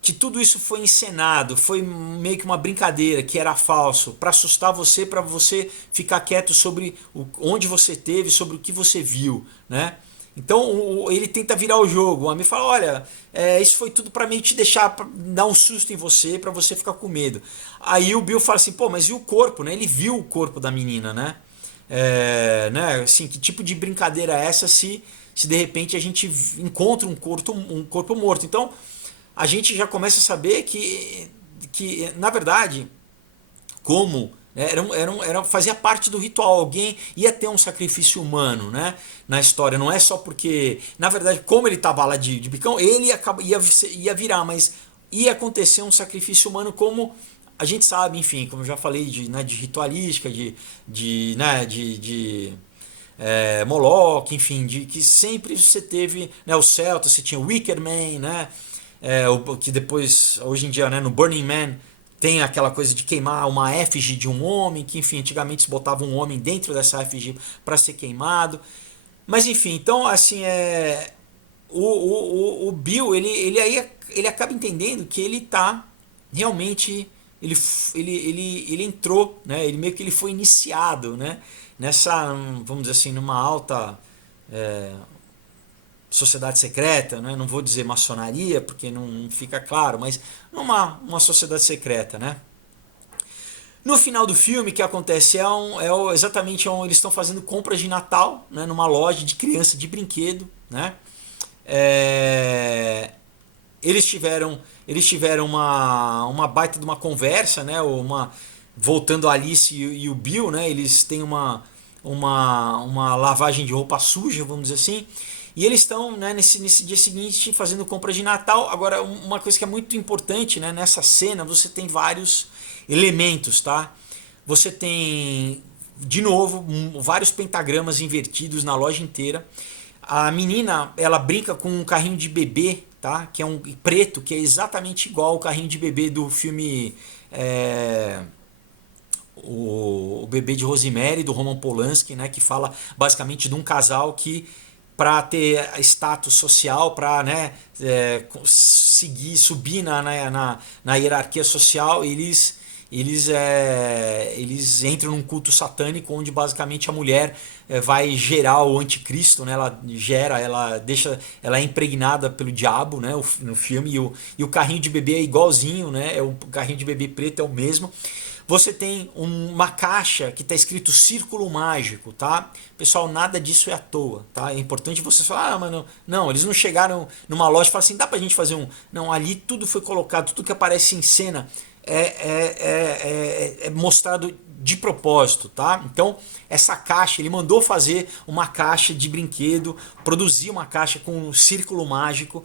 Que tudo isso foi encenado, foi meio que uma brincadeira, que era falso, para assustar você, para você ficar quieto sobre onde você teve, sobre o que você viu, né? Então ele tenta virar o jogo. O amigo fala, olha, isso foi tudo para meio te deixar, pra dar um susto em você, para você ficar com medo. Aí o Bill fala assim, pô, mas e o corpo, né? Ele viu o corpo da menina, né? Né? Assim, que tipo de brincadeira é essa se de repente a gente encontra um corpo morto? Então a gente já começa a saber que na verdade, como fazia parte do ritual, alguém ia ter um sacrifício humano, né, na história. Não é só porque, na verdade, como ele estava lá de bicão, ele ia virar, mas ia acontecer um sacrifício humano, como a gente sabe, enfim, como eu já falei, de ritualística, Moloch, enfim, de que sempre você teve, né, o Celta, você tinha o Wicker Man, né, que depois, hoje em dia, né, no Burning Man, tem aquela coisa de queimar uma efígie de um homem, que enfim, antigamente se botava um homem dentro dessa efígie para ser queimado. Mas enfim, então assim, o Bill, ele acaba entendendo que ele tá realmente, ele entrou, né, ele meio que ele foi iniciado, né, nessa, vamos dizer assim, numa alta sociedade secreta, né? Não vou dizer maçonaria porque não fica claro, mas uma sociedade secreta, né? No final do filme, o que acontece exatamente eles estão fazendo compras de Natal, né, numa loja de criança de brinquedo, né? É, eles tiveram uma baita de uma conversa, né? Voltando a Alice e o Bill, né? Eles têm uma lavagem de roupa suja, vamos dizer assim. E eles estão, né, nesse dia seguinte fazendo compra de Natal. Agora, uma coisa que é muito importante, né, nessa cena, você tem vários elementos, tá? Você tem, de novo, vários pentagramas invertidos na loja inteira. A menina, ela brinca com um carrinho de bebê, tá? Que é um preto, que é exatamente igual ao carrinho de bebê do filme o Bebê de Rosemary, do Roman Polanski, né? Que fala basicamente de um casal que, para ter status social, para, né, subir na hierarquia social, eles entram num culto satânico onde basicamente a mulher vai gerar o anticristo, né? Ela é impregnada pelo diabo, né? No filme, e o carrinho de bebê é igualzinho, né? O carrinho de bebê preto é o mesmo. Você tem uma caixa que está escrito Círculo Mágico, tá? Pessoal, nada disso é à toa, tá? É importante vocês falar, mano, não, eles não chegaram numa loja e falaram assim, dá pra gente fazer um... Não, ali tudo foi colocado, tudo que aparece em cena é mostrado de propósito, tá? Então, essa caixa, ele mandou fazer uma caixa de brinquedo, produzir uma caixa com um círculo mágico,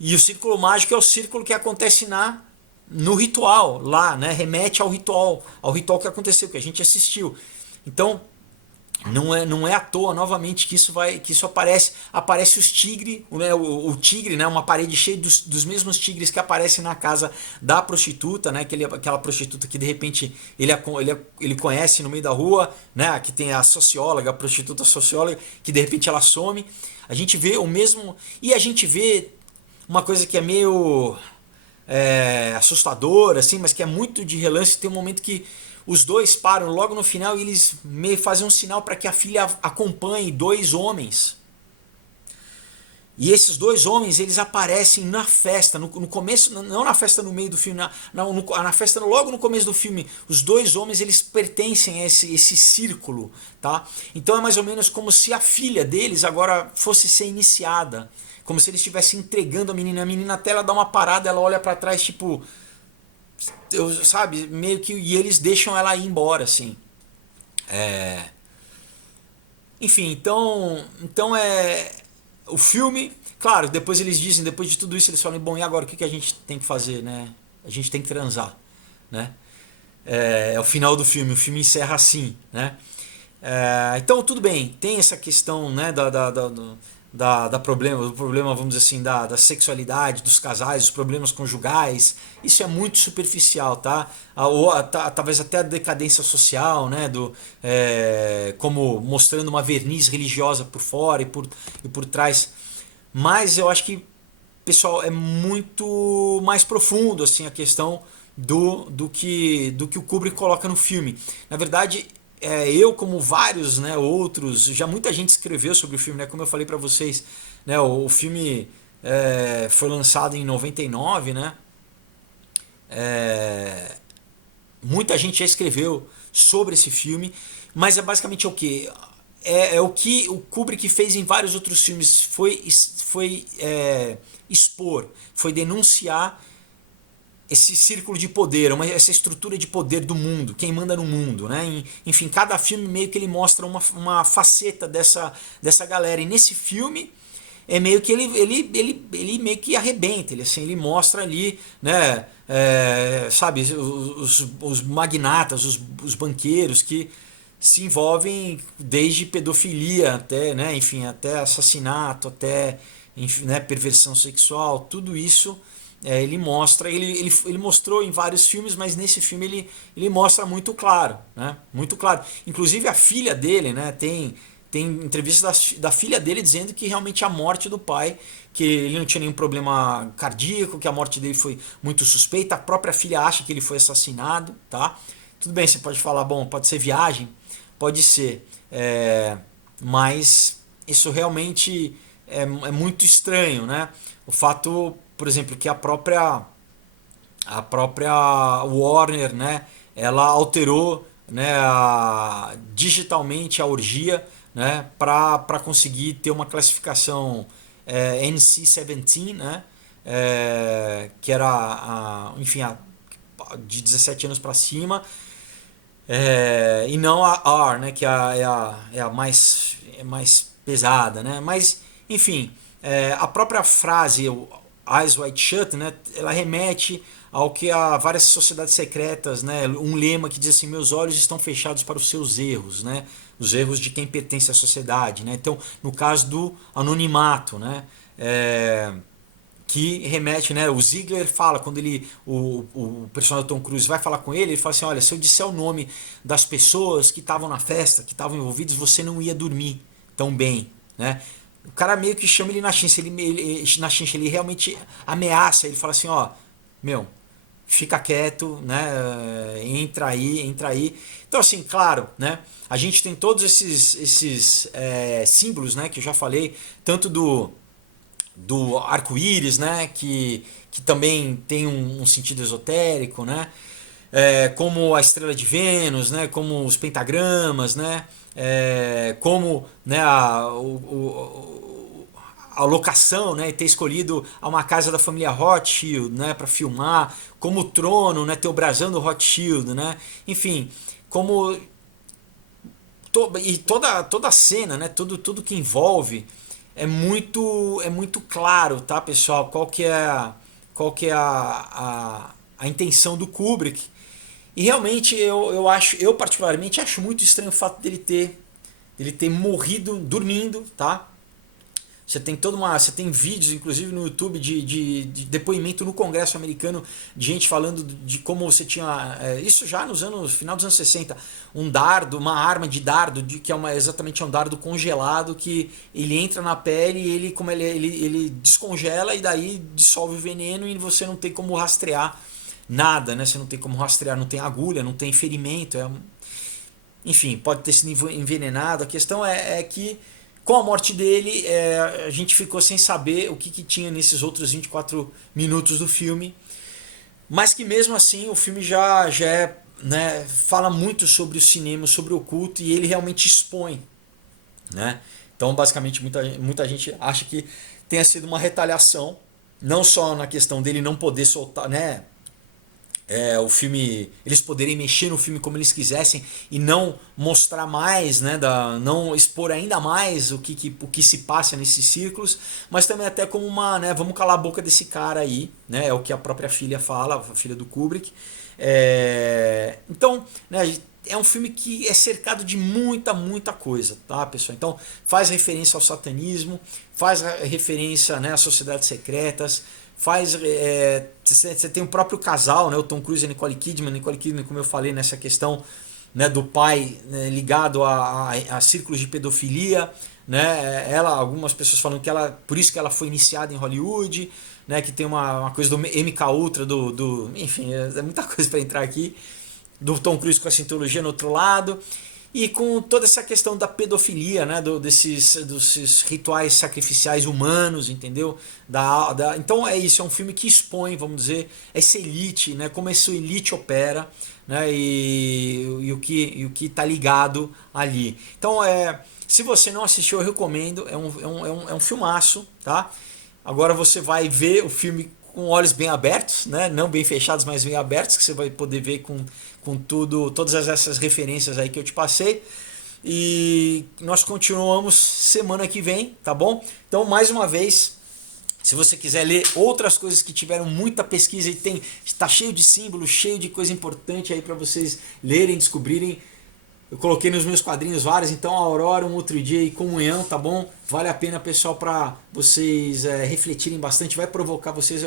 e o círculo mágico é o círculo que acontece no ritual lá, né? Remete ao ritual que aconteceu, que a gente assistiu. Então, não é à toa novamente que isso aparece os tigres, né, o tigre, né, uma parede cheia dos mesmos tigres que aparecem na casa da prostituta, né, aquela prostituta que de repente ele conhece no meio da rua, né, que tem a socióloga, a prostituta socióloga, que de repente ela some. A gente vê o mesmo, e a gente vê uma coisa que é meio assustadora, assim, mas que é muito de relance. Tem um momento que os dois param logo no final e eles meio fazem um sinal para que a filha acompanhe dois homens. E esses dois homens, eles aparecem na festa, no começo, não na festa no meio do filme, na festa logo no começo do filme. Os dois homens, eles pertencem a esse círculo, tá? Então é mais ou menos como se a filha deles agora fosse ser iniciada. Como se eles estivessem entregando a menina. A menina até ela dá uma parada, ela olha para trás, tipo... sabe, meio que... E eles deixam ela ir embora, assim. Enfim, então o filme, claro, depois eles dizem, depois de tudo isso, eles falam, bom, e agora o que a gente tem que fazer, né? A gente tem que transar, né? É o final do filme, o filme encerra assim, né? Então, tudo bem, tem essa questão, né, do problema, vamos dizer assim, da sexualidade dos casais, os problemas conjugais. Isso é muito superficial, tá? Talvez até a decadência social, né? Como mostrando uma verniz religiosa por fora e por trás. Mas eu acho que, pessoal, é muito mais profundo assim a questão do que o Kubrick coloca no filme. Na verdade, eu, como vários, né, outros, já muita gente escreveu sobre o filme, né, como eu falei para vocês, né, o filme foi lançado em 99, né, muita gente já escreveu sobre esse filme, mas é basicamente o que? É o que o Kubrick fez em vários outros filmes, foi expor, foi denunciar esse círculo de poder, essa estrutura de poder do mundo, quem manda no mundo, né? Enfim, cada filme meio que ele mostra uma faceta dessa galera. E nesse filme é meio que ele meio que arrebenta, ele mostra ali, né? Sabe, os magnatas, os banqueiros que se envolvem desde pedofilia até, né? Enfim, até assassinato, até, enfim, né? Perversão sexual, tudo isso. Ele mostra, ele mostrou em vários filmes, mas nesse filme ele mostra muito claro, né? Muito claro. Inclusive a filha dele, né? Tem entrevistas da filha dele dizendo que realmente a morte do pai, que ele não tinha nenhum problema cardíaco, que a morte dele foi muito suspeita. A própria filha acha que ele foi assassinado, tá? Tudo bem, você pode falar, bom, pode ser viagem, pode ser, mas isso realmente é muito estranho, né? O fato, por exemplo, que a própria Warner, né, ela alterou, né, digitalmente a orgia, né, para conseguir ter uma classificação NC-17, né, que era enfim, de 17 anos para cima, e não a R, né, que é a mais pesada, né? Mas, enfim, a própria frase o Eyes Wide Shut, né, ela remete ao que há várias sociedades secretas, né, um lema que diz assim: meus olhos estão fechados para os seus erros, né, os erros de quem pertence à sociedade, né? Então, no caso do anonimato, né, que remete, né? O Ziegler fala, quando o personagem do Tom Cruise vai falar com ele fala assim: olha, se eu disser o nome das pessoas que estavam na festa, que estavam envolvidas, você não ia dormir tão bem, né? O cara meio que chama ele na chincha, ele realmente ameaça, ele fala assim: ó, meu, fica quieto, né? Entra aí, entra aí. Então, assim, claro, né? A gente tem todos esses símbolos, né? Que eu já falei, tanto do arco-íris, né? Que também tem um sentido esotérico, né? Como a estrela de Vênus, né? Como os pentagramas, né? Como, né? A locação, né, ter escolhido uma casa da família Rothschild, né, para filmar, como o trono, né, ter o brasão do Rothschild, né, enfim, como e toda a cena, né, tudo que envolve é muito claro, tá, pessoal, qual que é a intenção do Kubrick. E realmente eu particularmente acho muito estranho o fato dele ter morrido dormindo, tá? Você tem vídeos, inclusive no YouTube, de depoimento no Congresso americano de gente falando de como você tinha. Isso já final dos anos 60, um dardo, uma arma de dardo, que exatamente um dardo congelado, que ele entra na pele e ele descongela e daí dissolve o veneno e você não tem como rastrear nada, né? Você não tem como rastrear, não tem agulha, não tem ferimento. Enfim, pode ter sido envenenado. A questão é que com a morte dele, a gente ficou sem saber o que tinha nesses outros 24 minutos do filme. Mas que mesmo assim o filme já né, fala muito sobre o cinema, sobre o oculto, e ele realmente expõe. Né? Então, basicamente, muita gente acha que tenha sido uma retaliação, não só na questão dele não poder soltar, né? O filme, eles poderem mexer no filme como eles quisessem e não mostrar mais, né, não expor ainda mais o que se passa nesses círculos, mas também até como né, vamos calar a boca desse cara aí, né, é o que a própria filha fala, a filha do Kubrick. Então, né, é um filme que é cercado de muita coisa, tá, pessoal? Então faz referência ao satanismo, faz referência, né, às sociedades secretas, você tem o próprio casal, né, o Tom Cruise e a Nicole Kidman, como eu falei, nessa questão, né, do pai, né, ligado a círculos de pedofilia, né, algumas pessoas falam que por isso que ela foi iniciada em Hollywood, né, que tem uma coisa do MK Ultra, enfim, é muita coisa para entrar aqui, do Tom Cruise com a Scientologia no outro lado, e com toda essa questão da pedofilia, né, desses rituais sacrificiais humanos, entendeu? Então é isso, é um filme que expõe, vamos dizer, essa elite, né, como essa elite opera, né, e o que está ligado ali. Então, se você não assistiu, eu recomendo, é um filmaço, tá? Agora você vai ver o filme com olhos bem abertos, né? Não bem fechados, mas bem abertos, que você vai poder ver com todas essas referências aí que eu te passei. E nós continuamos semana que vem, tá bom? Então, mais uma vez, se você quiser ler outras coisas que tiveram muita pesquisa e está cheio de símbolos, cheio de coisa importante aí para vocês lerem, descobrirem. Eu coloquei nos meus quadrinhos vários, então a Aurora, um outro dia e Comunhão, tá bom? Vale a pena, pessoal, para vocês refletirem bastante, vai provocar vocês,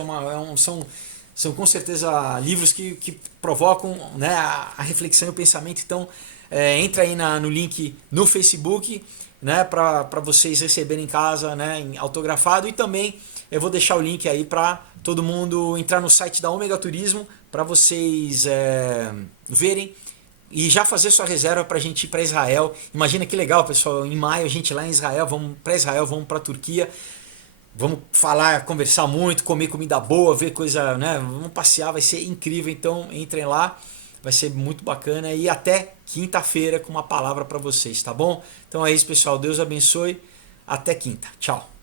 são com certeza livros que provocam, né, a reflexão e o pensamento. Então entra aí no link no Facebook, né, para vocês receberem em casa, né, autografado, e também eu vou deixar o link aí para todo mundo entrar no site da Ômega Turismo para vocês verem e já fazer sua reserva para a gente ir para Israel. Imagina que legal, pessoal, em maio a gente lá em Israel, vamos para Israel, vamos para a Turquia, vamos falar, conversar muito, comer comida boa, ver coisa, né? Vamos passear, vai ser incrível. Então entrem lá, vai ser muito bacana. E até quinta-feira com uma palavra para vocês, tá bom? Então é isso, pessoal. Deus abençoe. Até quinta. Tchau.